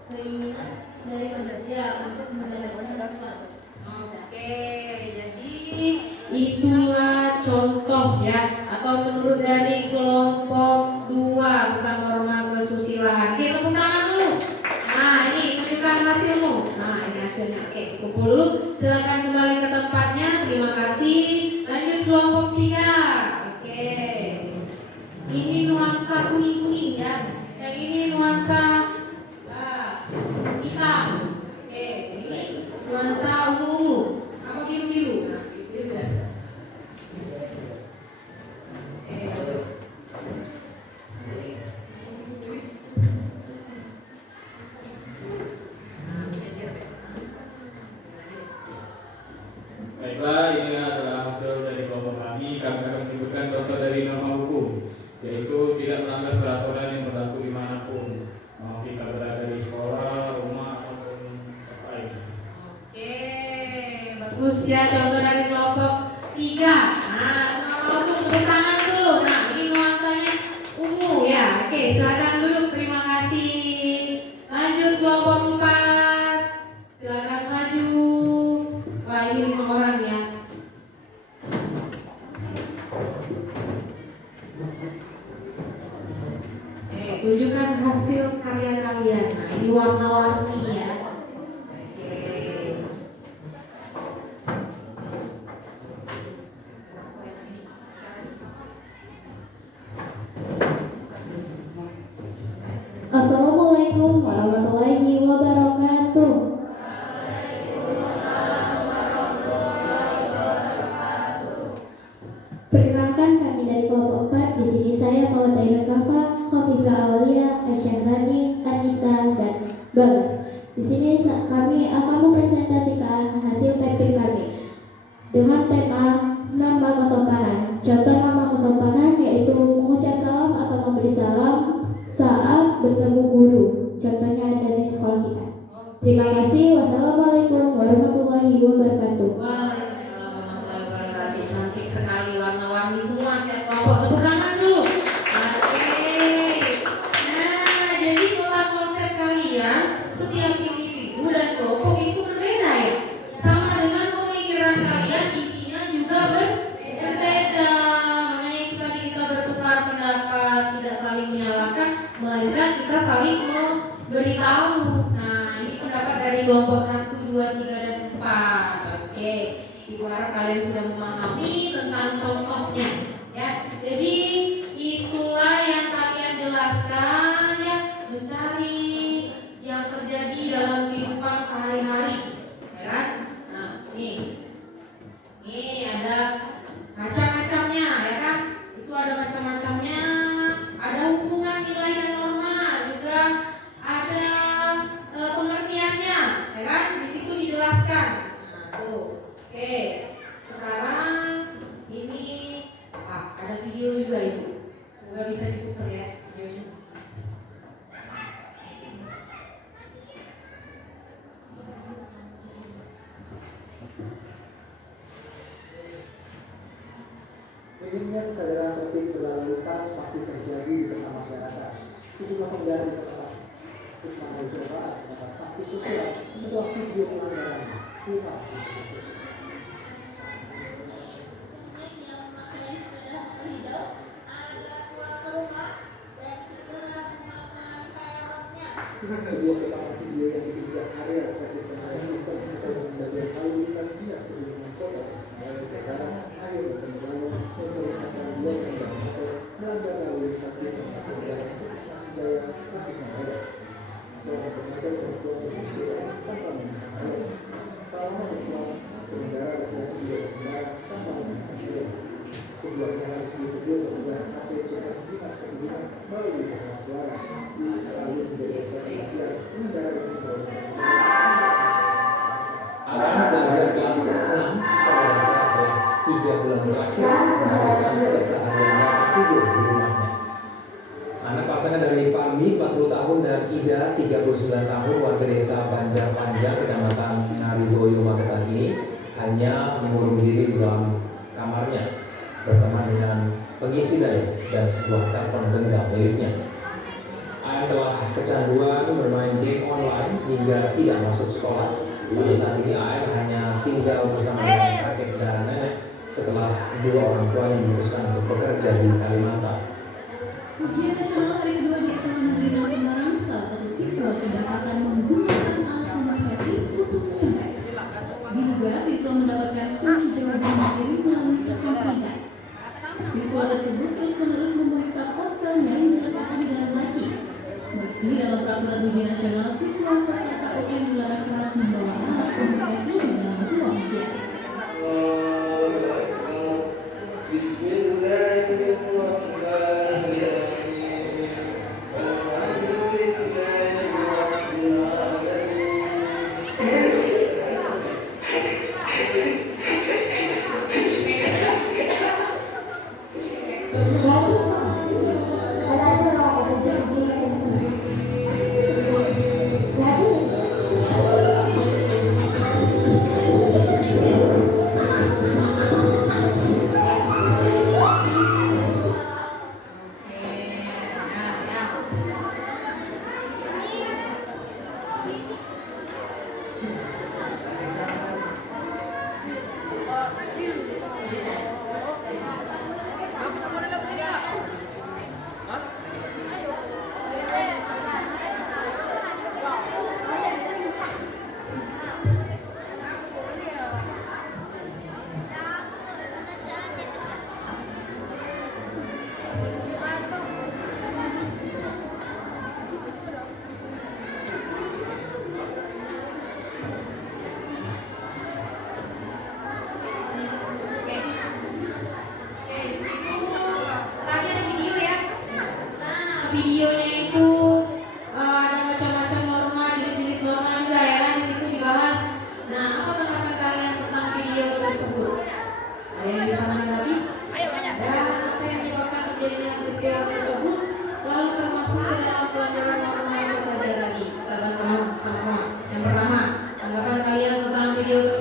Keinginan dari manusia untuk mendapatkan sesuatu. Oke, jadi itulah contoh ya, atau menurut dari kelompok 2 tentang norma kesusilaan. Oke, tepuk tangan dulu. Nah, ini tunjukkan hasilmu. Nah, ini hasilnya. Oke, kumpul dulu. Silakan kembali ke tempatnya. Terima kasih. Lanjut kelompok 3. Oke. Ini nuansa kuning-kuning ya. Yang ini nuansa hitam. Oke, ini nuansa ungu-ungu. Apa biru-biru? Nah, biru ya. Baiklah, ini adalah hasil dari kelompok kami. Kami akan menyebutkan contoh dari norma hukum, yaitu tidak melanggar peraturan yang berlaku dimanapun, mau kita berada di sekolah, rumah, ataupun apa ini. Oke, bagus ya contoh dari kelompok 3. Nah, sama untuk tepuk tangan dulu. Nah, ini nuansanya ungu ya. Oke, silakan duduk. Terima kasih. Lanjut kelompok 4. Silakan maju. Wah, ini 5 orang ya. Oke, tunjukkan hasil karya kalian. Nah, ini warna-warni ya. Oke. Assalamualaikum warahmatullahi wabarakatuh. Khofifah Aulia, Aisyah, Anissa, dan Bagas. Di sini kami akan mempresentasikan hasil PPP kami dengan tema nama kesopanan. Contoh nama kesopanan yaitu mengucap salam atau memberi salam saat bertemu guru. Contohnya ada di sekolah kita. Terima kasih. Wassalamualaikum warahmatullahi wabarakatuh. Waalaikumsalam warahmatullahi wabarakatuh. Cantik sekali, warna-warni semua. Siap kelompok, tepuk tangan dulu. Oke. Nah, jadi pola konsep kalian setiap individu dan kelompok itu berbeda ya. Sama dengan pemikiran kalian, isinya juga berbeda. Makanya itu tadi kita bertukar pendapat, tidak saling menyalahkan, melainkan kita saling memberitahu. Nah, ini pendapat dari kelompok 1, 2, 3, dan 4. Oke, Ibu harap kalian sudah memahami tentang contohnya ya. Jadi itulah yang kalian jelaskan ya, mencari yang terjadi dalam kehidupan sehari-hari ya kan. Nah, ini ada macam-macamnya ya kan. Itu ada macam-macamnya, ada hubungan nilai dan norma, juga ada pengertiannya ya kan, di situ dijelaskan. Nah, tuh. Oke, sekarang ini ada video juga Ibu. Semoga bisa diputar ya videonya. Minimnya kesadaran tertib berlalu lintas masih terjadi di tengah masyarakat. Sejumlah pengendara di kota Tasikmalaya Jawa Barat mendapat sanksi sosial setelah video pelanggaran viral di media sosial. Sebuah rekaman video yang diunggah area traffic control system atau pengendalian lalu lintas dinas perhubungan kota Tasikmalaya Jawa Barat akhir November lalu memperlihatkan dua pengendara motor melanggar lalu lintas di tempat pengendara Stasiun Jaya Tasikmalaya. Seorang pengendara perempuan berjalan tanpa menggunakan helm. Tak lama berselang, pengendara laki-laki juga berkendara tanpa menggunakan helm. Keduanya harus ditegur petugas APCS Dinas Perhubungan melalui pengeras suara. Lalu menjadi dasar perhatian pengendara yang membawa Anak pelajar kelas 6 sekolah dasar telah 3 bulan terakhir menghabiskan kesehariannya tidur di rumahnya. Anak pasangan dari Pami 40 tahun dan Ida 39 tahun warga desa Banjar Panjang kecamatan Ngariboyo Magetan ini hanya mengurung diri di dalam kamarnya berteman dengan pengisi daya dan sebuah telepon genggam miliknya. AM telah kecanduan bermain game online hingga tidak masuk sekolah. Pada saat ini AM hanya tinggal bersama dengan kakek dan nenek setelah kedua orang tuanya memutuskan untuk bekerja di Kalimantan. Ujian nasional hari kedua di SMA Negeri 6 Semarang, salah satu siswa kedapatan menggunakan alat konversi untuk menyontek. Diduga siswa mendapatkan kunci jawaban materi melalui pesan singkat. Siswa tersebut terus-menerus memeriksa ponselnya yang diletakkan di dalam laci. Meski dalam peraturan ujian nasional, siswa peserta UN dilarang keras membawa alat komunikasi di dalam ruang ujian.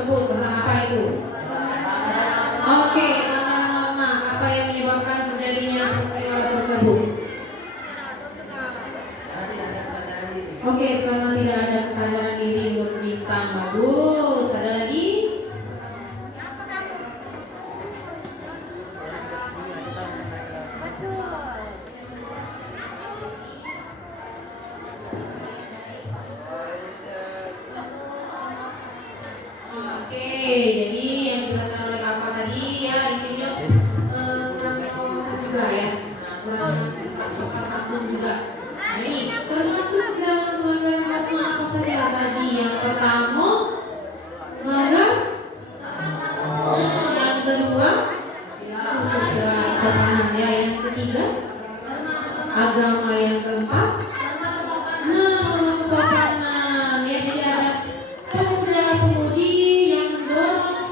tersebut tentang apa itu? Oke, tentang norma. Apa yang menyebabkan terjadinya peristiwa tersebut? Oke, karena tidak ada kesadaran diri menurut bintang. Bagus. Ada lagi? Oke, jadi yang dijelaskan oleh Kakak tadi ya intinya kurangnya wawasan juga ya. Nah, kurangnya sopan santun juga. Nah ini termasuk dalam pelanggaran norma apa saja tadi? Yang pertama melanggar, yang kedua kesopanan ya, yang ketiga agama, yang keempat norma kesopanan ya. Jadi ada pemuda-pemudi yang mendorong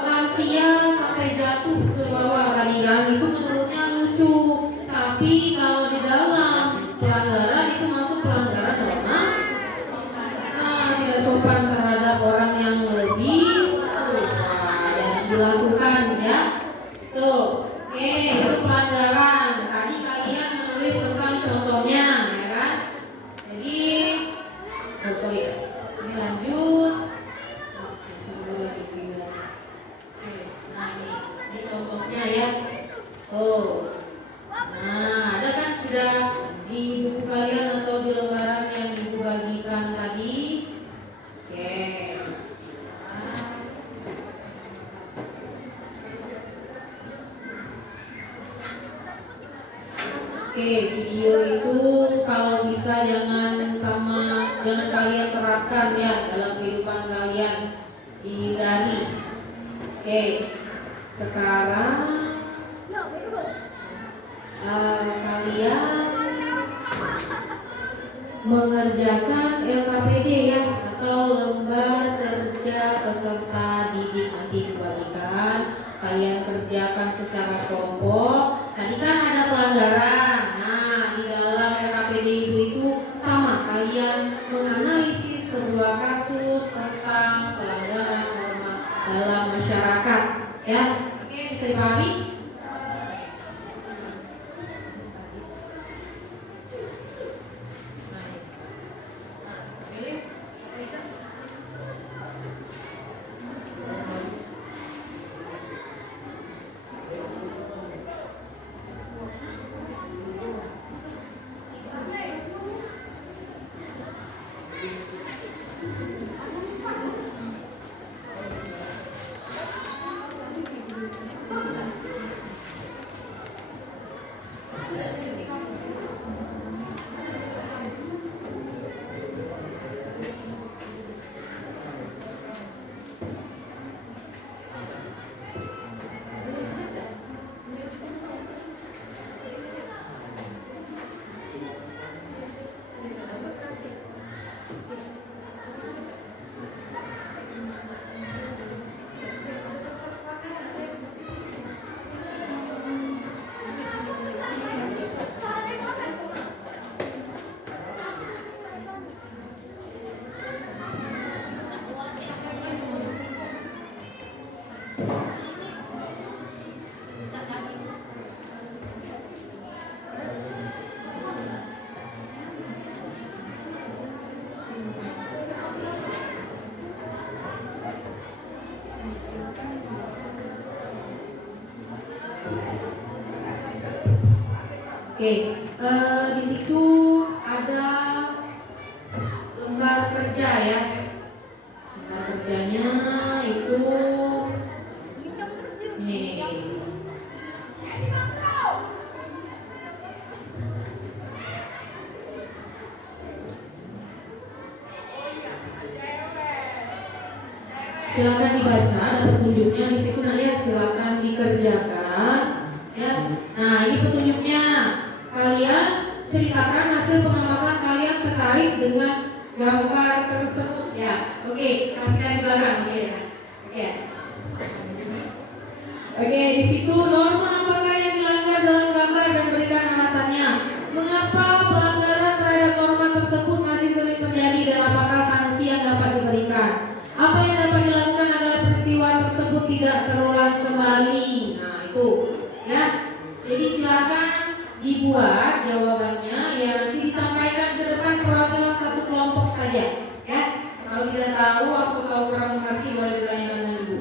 lansia sampai jatuh ke bawah tadi kan, itu menurutnya lucu. Tapi kalau di dalam pelanggaran itu masuk pelanggaran norma tidak sopan terhadap orang yang lebih yang dilakukan ya. Tuh, oke, itu pelanggaran. Tadi kalian menulis tentang contohnya ya kan. Jadi sorry. Ini lanjut. Nah ini contohnya ya. Oh, nah ada kan sudah di buku kalian atau di lembaran yang ibu bagikan tadi. Oke. Oke, video itu kalau bisa jangan kalian terapkan ya dalam kehidupan kalian, dihindari. Oke, sekarang kalian mengerjakan LKPD ya, atau lembar kerja peserta didik. Nanti dibagikan, kalian kerjakan secara kelompok. Tadi kan ada pelanggaran. Nah, di dalam LKPD itu sama, kalian menganalisis sebuah kasus tentang pelanggaran norma dalam masyarakat ya. Oke, bisa dipahami? Oke, di situ ada lembar kerja ya. Lembar kerjanya itu nih. Silakan dibaca, ada petunjuknya di situ. Nah, lihat, silakan dikerjakan. Ya, nah ini petunjuknya. Kalian ceritakan hasil pengamatan kalian terkait dengan gambar tersebut ya. Oke, kasihkan di belakang ya. Oke, di situ norma apakah yang dilanggar dalam gambar dan berikan alasannya. Mengapa pelanggaran terhadap norma tersebut masih sering terjadi dan apakah sanksi yang dapat diberikan? Apa yang dapat dilakukan tidak terulang kembali. Nah itu ya. Jadi silakan dibuat jawabannya ya, nanti disampaikan ke depan perwakilan satu kelompok saja ya. Kalau tidak tahu atau kalau kurang mengerti boleh ditanyakan dengan ibu.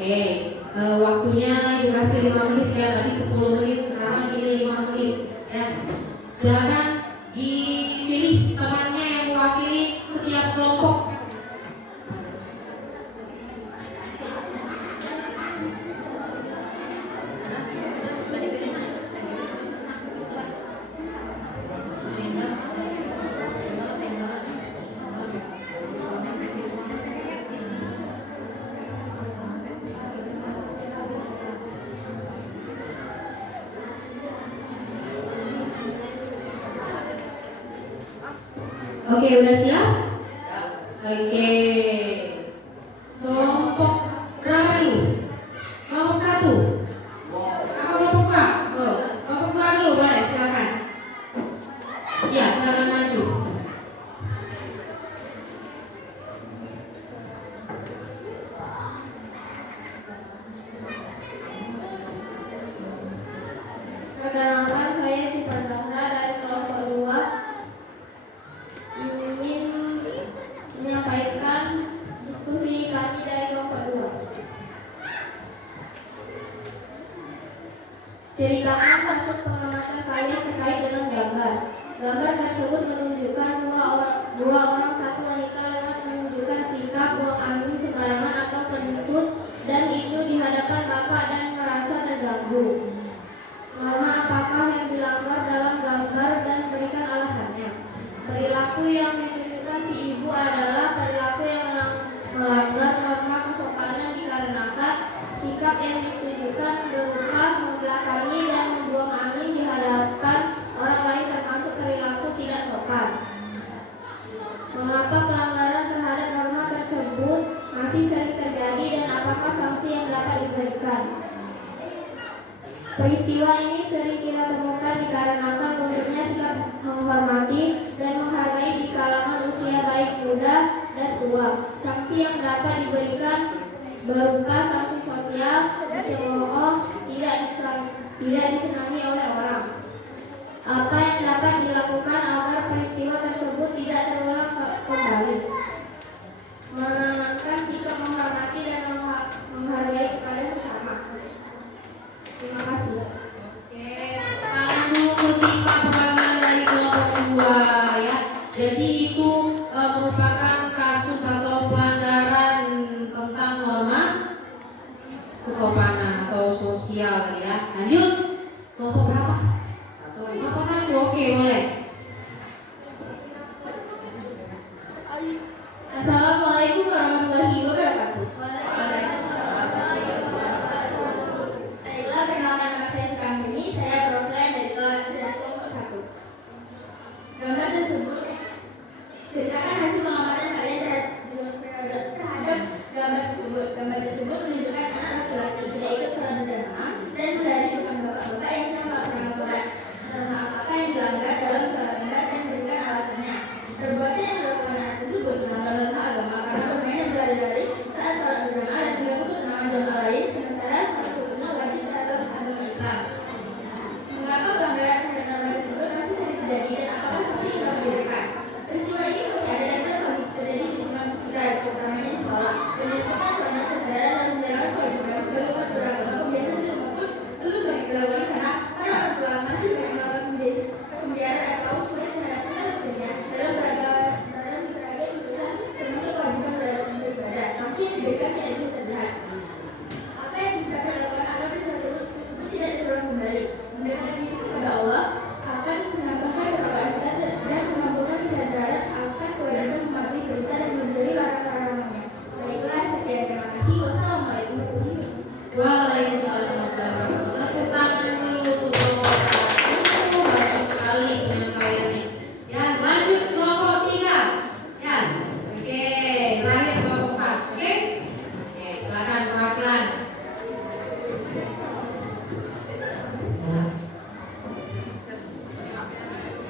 Oke, waktunya dikasih 5 menit ya, tadi 10 menit, sekarang ini 5 menit ya. Silakan dipilih temannya yang mewakili setiap kelompok. Oke, udah siap? Oke. Kelompok berapa dulu? Kelompok 1. Apa kelompok 2? Oh, kelompok 2 dulu, boleh, silakan. Ya, silakan maju. Perkenalkan, saya Sifat Zahra dari kelompok 2 ingin menyampaikan diskusi kami dari kelompok 2. Ceritakan maksud pengamatan kalian terkait dengan gambar. Gambar tersebut menunjukkan dua orang, satu wanita lewat menunjukkan sikap buang angin sembarangan atau kentut, dan itu di hadapan bapak dan merasa terganggu. Norma apakah yang dilanggar dalam gambar dan berikan alasannya. Perilaku yang ditunjukkan si ibu adalah perilaku yang melanggar norma kesopanan dikarenakan sikap yang ditunjukkan berupa membelakangi dan membuang angin di hadapan orang lain termasuk perilaku tidak sopan. Mengapa pelanggaran terhadap norma tersebut masih sering terjadi dan apakah sanksi yang dapat diberikan? Peristiwa ini sering kita temukan dikarenakan munculnya sikap menghormati dan menghargai di kalangan usia baik muda dan tua. Sanksi yang dapat diberikan berupa sanksi sosial, dicemooh, tidak disenangi oleh orang. Apa yang dapat dilakukan agar peristiwa tersebut tidak terulang kembali? Menanamkan sikap menghormati dan menghargai kepada sesama. Terima kasih. Oke, tangan dulu musibah perwakilan dari kelompok 2 ya. Jadi itu merupakan kasus atau pelanggaran tentang norma kesopanan atau sosial ya. Lanjut, kelompok berapa? Kelompok 1, oke boleh. Assalamualaikum warahmatullahi wabarakatuh. Perkenalkan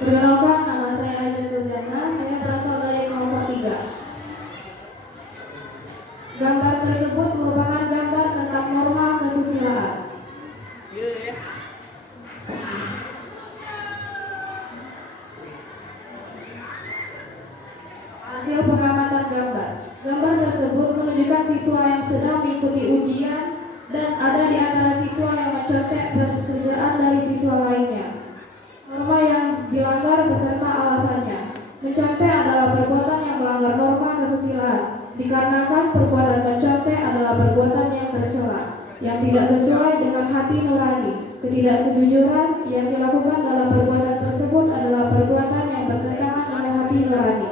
Perkenalkan, nama saya Aizatul Jannah, saya berasal dari kelompok 3. Gambar tersebut merupakan gambar tentang norma kesusilaan. Hasil pengamatan gambar. Gambar tersebut menunjukkan siswa yang sedang mengikuti ujian dan ada di antara siswa yang mencontek pekerjaan dari siswa lainnya. Norma yang dilanggar beserta alasannya. Mencontek adalah perbuatan yang melanggar norma kesusilaan, dikarenakan perbuatan mencontek adalah perbuatan yang tercela, yang tidak sesuai dengan hati nurani. Ketidakjujuran yang dilakukan dalam perbuatan tersebut adalah perbuatan yang bertentangan dengan hati nurani.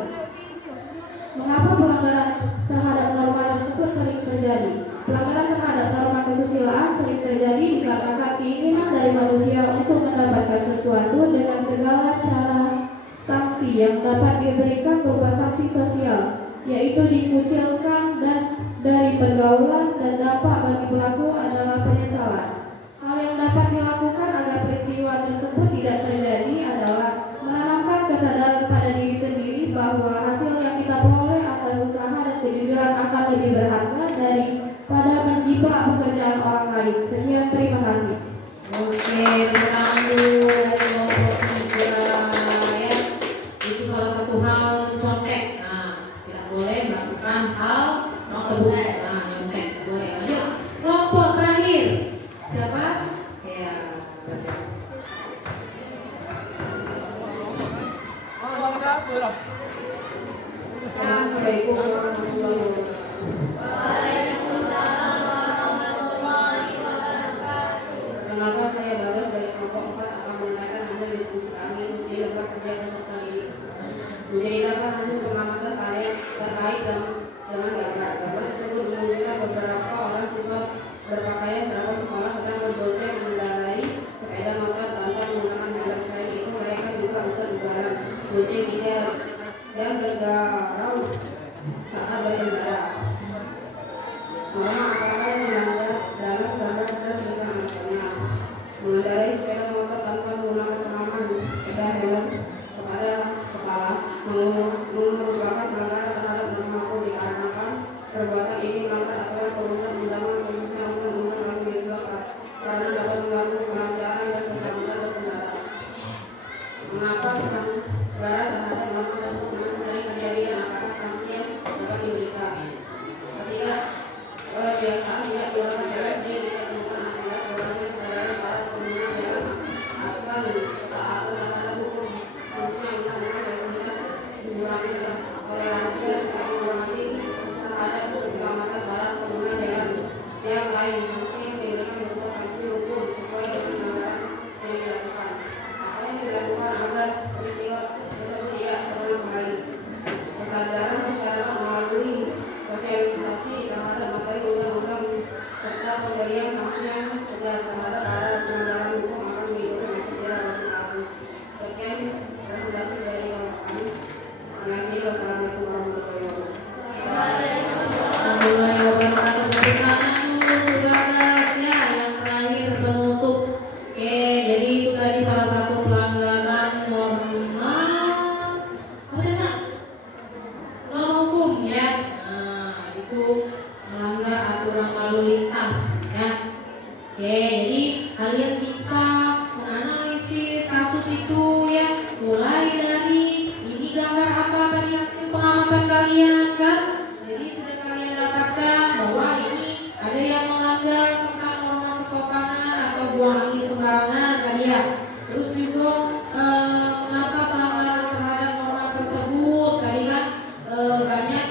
Mengapa pelanggaran terhadap norma tersebut sering terjadi? Pelanggaran terhadap norma kesusilaan sering terjadi dikarenakan keinginan dari manusia untuk mendapatkan sesuatu dengan segala cara. Sanksi yang dapat diberikan berupa sanksi sosial, yaitu dikucilkan dan dari pergaulan, dan dampak bagi pelaku adalah penyesalan. Hal yang dapat dilakukan agar peristiwa tersebut tidak terjadi adalah menanamkan kesadaran pada diri sendiri bahwa hasil yang kita peroleh atas usaha dan kejujuran akan lebih berharga daripada menjiplak pekerjaan orang lain. Sekian, terima kasih. Oke, tepuk tangan dulu dari kelompok 3 ya. Itu salah satu hal mencontek. Nah, tidak boleh melakukan hal tersebut. Nah, nyontek tidak boleh. Lanjut, kelompok terakhir. Siapa? Ya. Assalamualaikum warahmatullahi wabarakatuh. Perkenalkan, saya Bagas dari kelompok 4 akan menyampaikan hasil diskusi kami di lembaga kerja peserta ini. Menceritakan hasil pengamatan kalian terkait dengan gambar. Gambar tersebut menunjukkan beberapa orang siswa berpakaian seragam sekolah sedang berbonceng mengendarai sepeda motor tanpa menggunakan helm. Selain itu, mereka juga ugal-ugalan bonceng dan bergarau saat berkendara. Norma agama yang dilanggar dalam gambar dan berikan alasannya. Mengendarai sepeda motor tanpa menggunakan pengaman sepeda helm kepada kepala merupakan pelanggaran terhadap norma hukum, dikarenakan perbuatan ini melanggar aturan perundang-undangan, khususnya Undang-Undang Lalu Lintas karena dapat mengganggu kelancaran dan keselamatan berkendara. Mengapa pelanggaran terhadap norma tersebut masih sering terjadi dan apakah sanksi yang dapat diberikan? Ketika kebiasaan tidak dilakukan jalan sendiri ditemukan akibat kurangnya kesadaran para pengguna jalan akan ketaatan terhadap hukum, khususnya undang-undang dan mengurangi toleransi dan juga menghormati terhadap keselamatan para pengguna jalan yang lain. Sanksi yang diberikan berupa sanksi hukum sesuai dengan pelanggaran yang dilakukan. Apa yang dilakukan agar peristiwa tersebut tidak terulang kembali? Kesadaran masyarakat melalui sosialisasi terhadap materi undang-undang serta pemberian sanksi yang tegas terhadap para pelanggaran hukum akan mengikuti efek jerah bagi pelaku. Sekian presentasi dari kami. Mengakhiri, wassalamualaikum warahmatullahi wabarakatuh. Tepuk tangan dulu Bagas ya, yang terakhir penutup. Oke, jadi itu tadi salah satu pelanggaran norma hukum ya. Nah, itu melanggar aturan lalu lintas ya. Oke, jadi kalian bisa menganalisis kasus itu ya, mulai dari ini gambar apa tadi hasil pengamatan kalian kan. Jadi sudah kalian dapatkan bahwa ini ada yang melanggar tentang norma kesopanan atau buang angin sembarangan tadi ya. Terus juga mengapa pelanggaran terhadap norma tersebut tadi kan, banyak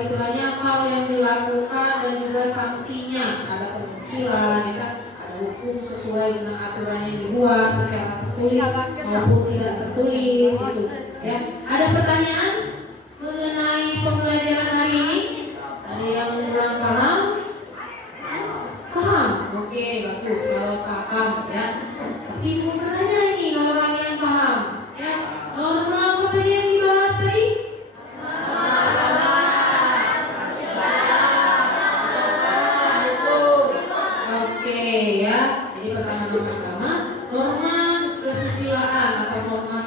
istilahnya hal yang dilakukan dan juga sanksinya, ada pengucilan ya kan, ada hukum sesuai dengan aturan yang dibuat secara tertulis maupun tidak tertulis gitu ya. Ada pertanyaan mengenai pembelajaran hari ini? Ada yang kurang paham? Paham? Oke, bagus kalau paham ya. Tapi mau bertanya ini kalau kalian paham ya. Norma apa saja yang dibahas tadi? Oke ya. Jadi pertama-tama norma kesusilaan atau norma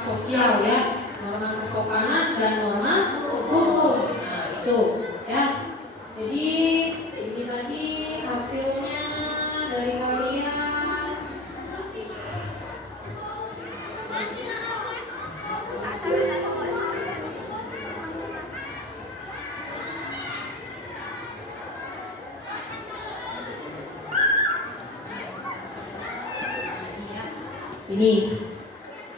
Ini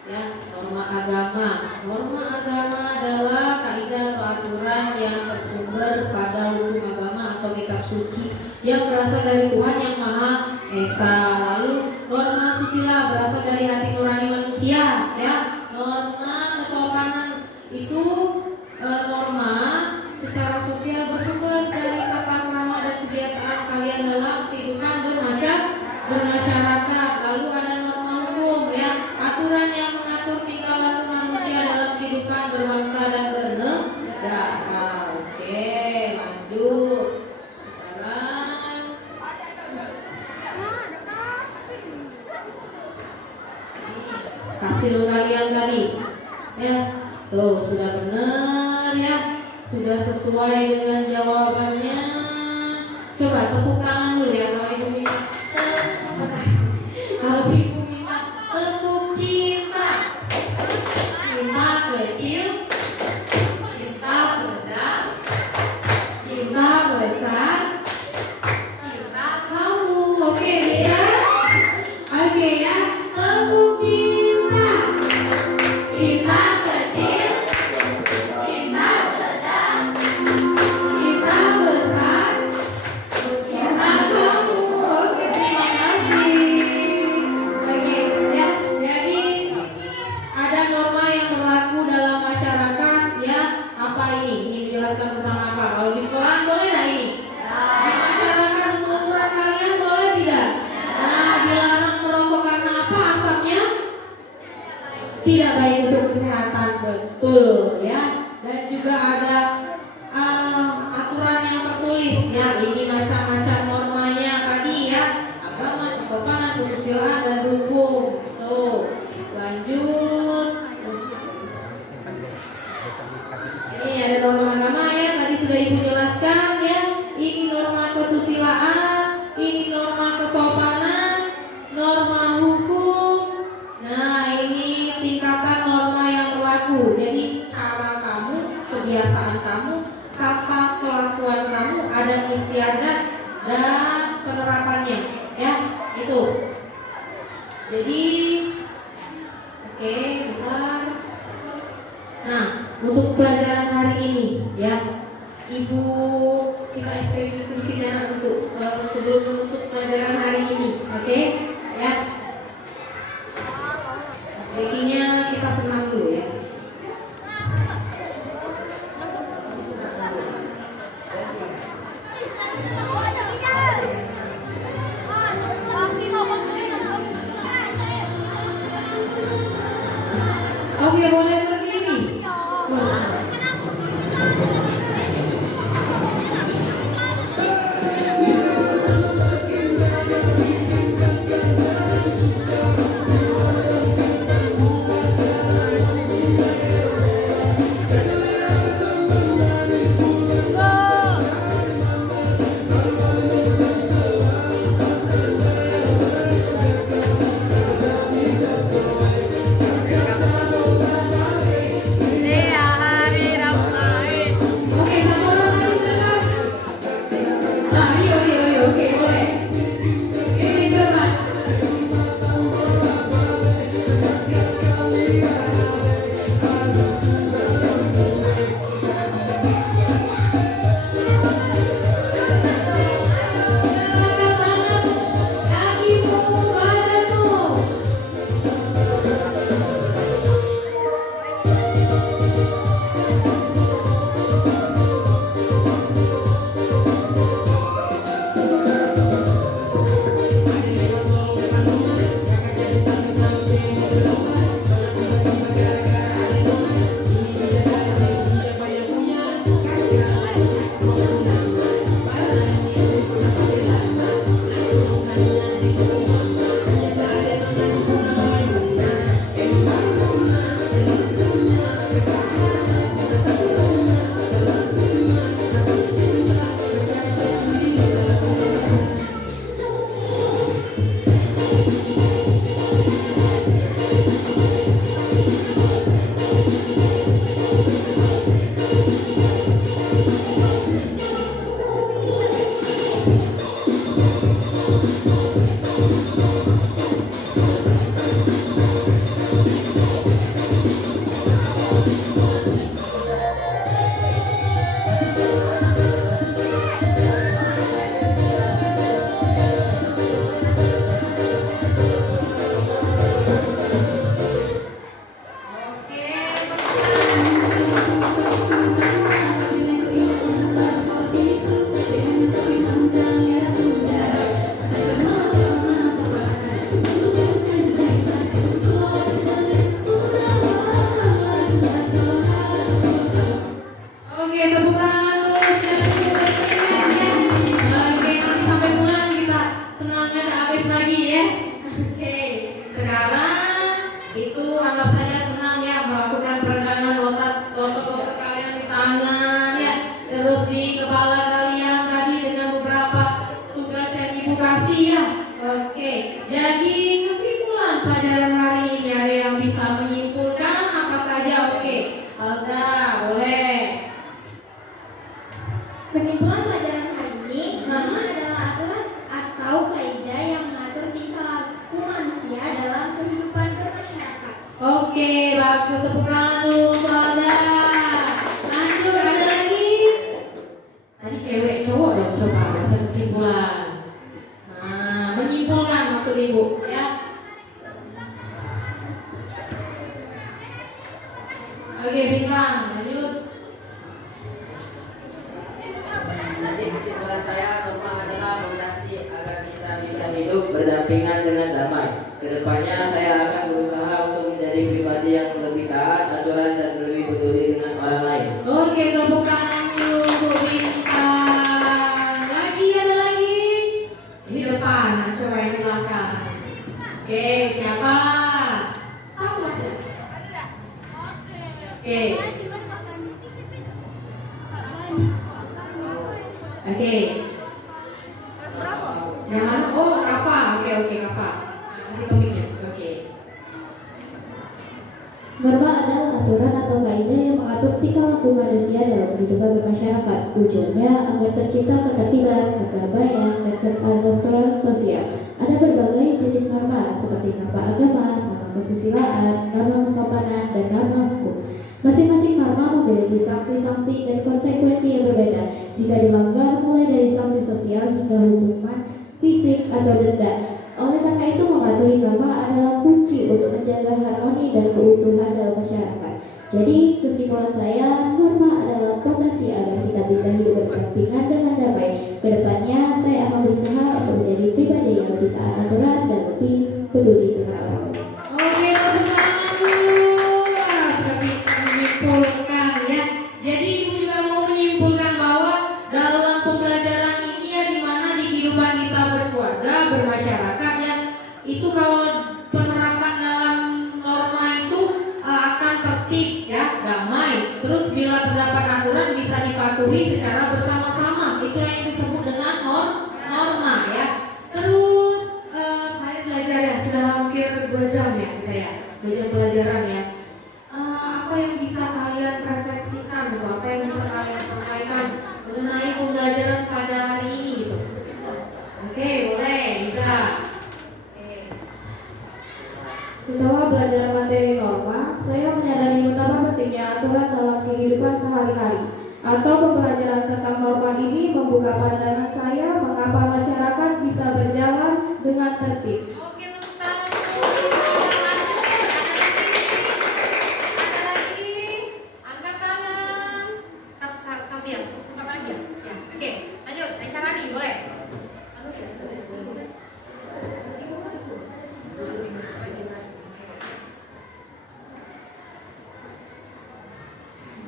ya, norma agama. Norma agama adalah kaidah atau aturan yang bersumber pada hukum agama atau kitab suci yang berasal dari Tuhan yang Maha Esa. Lalu norma susila berasal dari hati nurani manusia, ya. Norma kesopanan itu norma secara sosial bersumber dari tata krama dan kebiasaan kalian dalam kehidupan bermasyarakat. Lalu ada norma hukum, ya, aturan yang mengatur tingkah laku manusia dalam kehidupan berbangsa dan bernegara. Oke, lanjut. Sekarang hasil kalian tadi, ya, tuh sudah benar, ya, sudah sesuai dengan jawabannya. Coba tepuk tangan dulu ya kalau ibu minta. Kalau ibu minta tepuk cinta, cinta kecil, cinta sedang, cinta besar, cinta kamu. Oke ya, oke ya, tepuk cinta, cinta kecil, cinta sedang, cinta besar, cinta kamu. Oke, terima kasih. Oke ya, jadi ada norma yang berlaku dalam masyarakat, ya. Apa ini? Ini menjelaskan tentang apa? Kalau di sekolah boleh nggak ini? Di masyarakat umuran kalian boleh tidak? Nah, dilarang merokok karena apa? Asapnya tidak baik untuk kesehatan, betul ya. Dan juga ada aturan yang tertulis, ya. Ini macam-macam normanya tadi, ya. Agama, kesopanan, kesusilaan, dan hukum. Tuh, lanjut. Ini ada norma agama, ya. Tadi sudah ibu jelaskan, ya. Ini norma kesusilaan, ini norma kesopanan, norma hukum. Nah, ini tingkatan norma yang berlaku. Jadi cara kamu, kebiasaan kamu, tata kelakuan kamu, adat istiadat dan penerapannya, ya. Itu. Jadi oke, bentar. Nah, untuk pelajaran hari ini, ya, ibu kita ekspresi sedikit ya untuk sebelum menutup pelajaran hari ini, oke, ya. Baiknya kita senam dulu, ya. Oke, boleh berdiri. saya senang ya melakukan peregangan otot kalian di tangan ya, terus di kepala kalian tadi dengan beberapa tugas yang ibu kasih ya. Oke, jadi kesimpulan pelajaran hari ini ada yang bisa menyimpulkan apa saja? Oke, Alda boleh. Kesimpulan pelajaran hari ini, norma adalah aturan atau kaidah yang mengatur tingkah laku manusia dalam kehidupan bermasyarakat. Oke, bagus, tepuk tangan dulu untuk Alda. Lanjut, ada lagi? Tadi cewek, cowok dong, coba baca kesimpulan. Nah, menyimpulkan maksud ibu ya. Oke, Bintang, lanjut. Jadi kesimpulan saya, norma adalah fondasi agar kita bisa hidup berdampingan dengan damai. Kedepannya saya akan berusaha untuk menjadi pribadi yang lebih taat aturan dan lebih peduli dengan orang lain. Oke, tepuk tangan dulu untuk Bintang. Lagi, ada lagi? Ini depan, nah, coba yang di belakang. Oke, siapa? Satu aja. Oke. Oke. Yang mana? Oh, Kafa. Oke, Kafa. Kasih topiknya. Oke. Norma adalah aturan atau kaidah yang mengatur tingkah laku manusia dalam kehidupan bermasyarakat. Tujuannya agar tercipta ketertiban, kedamaian, dan keteraturan sosial. Ada berbagai jenis norma seperti norma agama, norma kesusilaan, norma kesopanan, dan norma hukum. Masing-masing norma memiliki sanksi-sanksi dan konsekuensi yang berbeda jika dilanggar, mulai dari sanksi sosial hingga hukuman fisik atau denda. Oleh karena itu, mematuhi norma adalah kunci untuk menjaga harmoni dan keutuhan dalam masyarakat. Jadi, kesimpulan saya, norma adalah fondasi agar kita bisa hidup berdampingan dengan damai. Kedepannya, saya akan berusaha untuk menjadi pribadi yang lebih taat aturan dan lebih peduli dengan orang lain. Oke, tepuk tangan dulu. Sudah bisa menyimpulkan ya. Jadi ibu juga mau menyimpulkan bahwa dalam pembelajaran ini ya, di mana di kehidupan kita berkeluarga, bermasyarakat ya, itu kalau penerapan dalam norma itu akan tertib ya, damai. Terus bila terdapat aturan bisa dipatuhi secara bersama-sama. Itu yang disebut dengan norma ya. Terus kalian belajar ya, sudah hampir 2 jam ya kita ya, 2 jam pelajaran ya. Apa yang bisa kalian refleksikan gitu, apa yang bisa kalian sampaikan mengenai pembelajaran pada hari ini gitu. Oke, boleh, bisa. Oke. Setelah belajar materi norma, saya menyadari betapa pentingnya aturan dalam kehidupan sehari-hari. Atau pembelajaran tentang norma ini membuka pandangan saya mengapa masyarakat bisa berjalan dengan tertib. Oke, tepuk tangan. Ada lagi. Angkat tangan. Satu ya, sempat lagi ya. Ya, oke. Lanjut, Aisyarani boleh.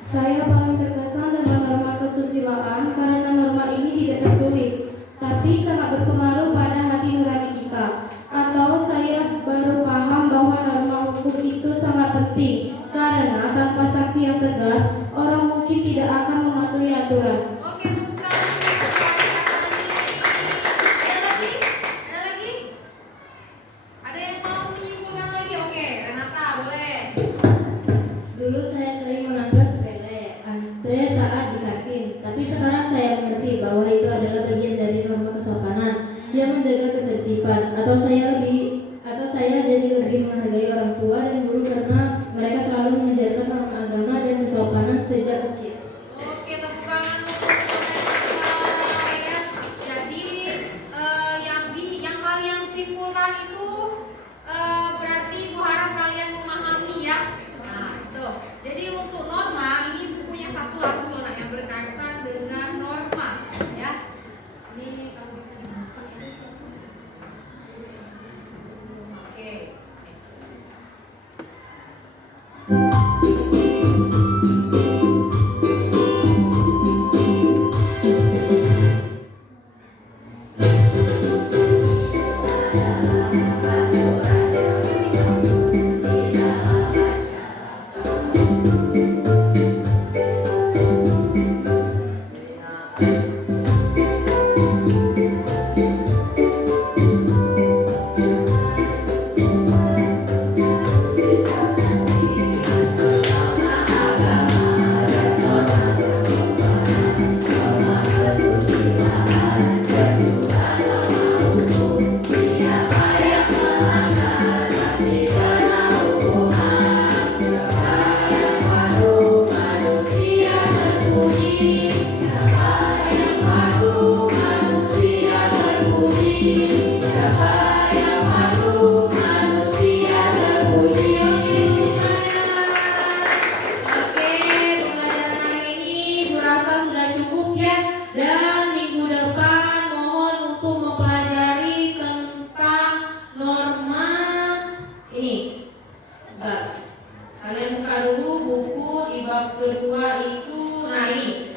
Saya paling terkesan dengan norma kesusilaan karena norma ini tidak tertulis, tapi sangat berpengaruh pada hati nurani kita. Atau saya baru paham bahwa norma hukum itu sangat penting, karena tanpa saksi yang tegas, orang mungkin tidak akan mematuhi aturan. Oke, tepuk tangan. Ada lagi? Ada lagi? Ada yang mau menyimpulkan lagi? Oke, Renata boleh. Dulu saya sering menganggap sepele antre saat di kantin, tapi sekarang saya mengerti bahwa itu adalah bagian dari norma kesopanan yang menjaga ketertiban. Atau saya jadi lebih menghargai orang tua dan guru karena mereka selalu mengajarkan norma agama dan kesopanan sejak kecil. bab kedua itu, nah ini.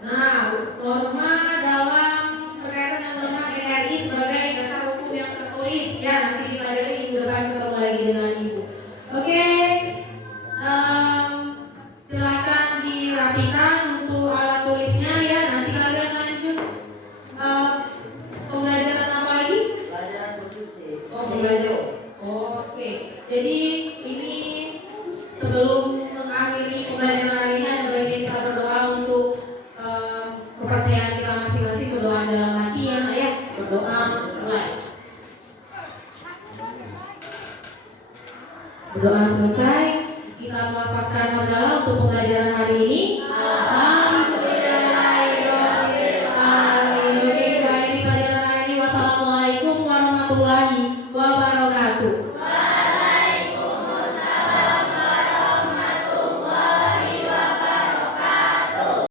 Nah, norma dalam berkaitan dengan norma NRI sebagai dasar hukum yang tertulis ya, nanti dipelajari minggu depan ketemu lagi dengan ibu. Oke, silakan dirapikan untuk alat tulisnya ya. Nanti kalian lanjut pembelajaran apa lagi? Pelajaran produksi. Oh, belajar. Oke, jadi ini sebelum mengakhiri pembelajaran hari ini ada baiknya kita berdoa untuk kepercayaan kita masing-masing, berdoa dalam hati ya Nak ya. Berdoa mulai. Berdoa selesai, kita melepaskan modal untuk pembelajaran hari ini. Alhamdulillahirabbil alamin. Oke, baik, di pelajaran hari ini wassalamualaikum warahmatullahi wabarakatuh.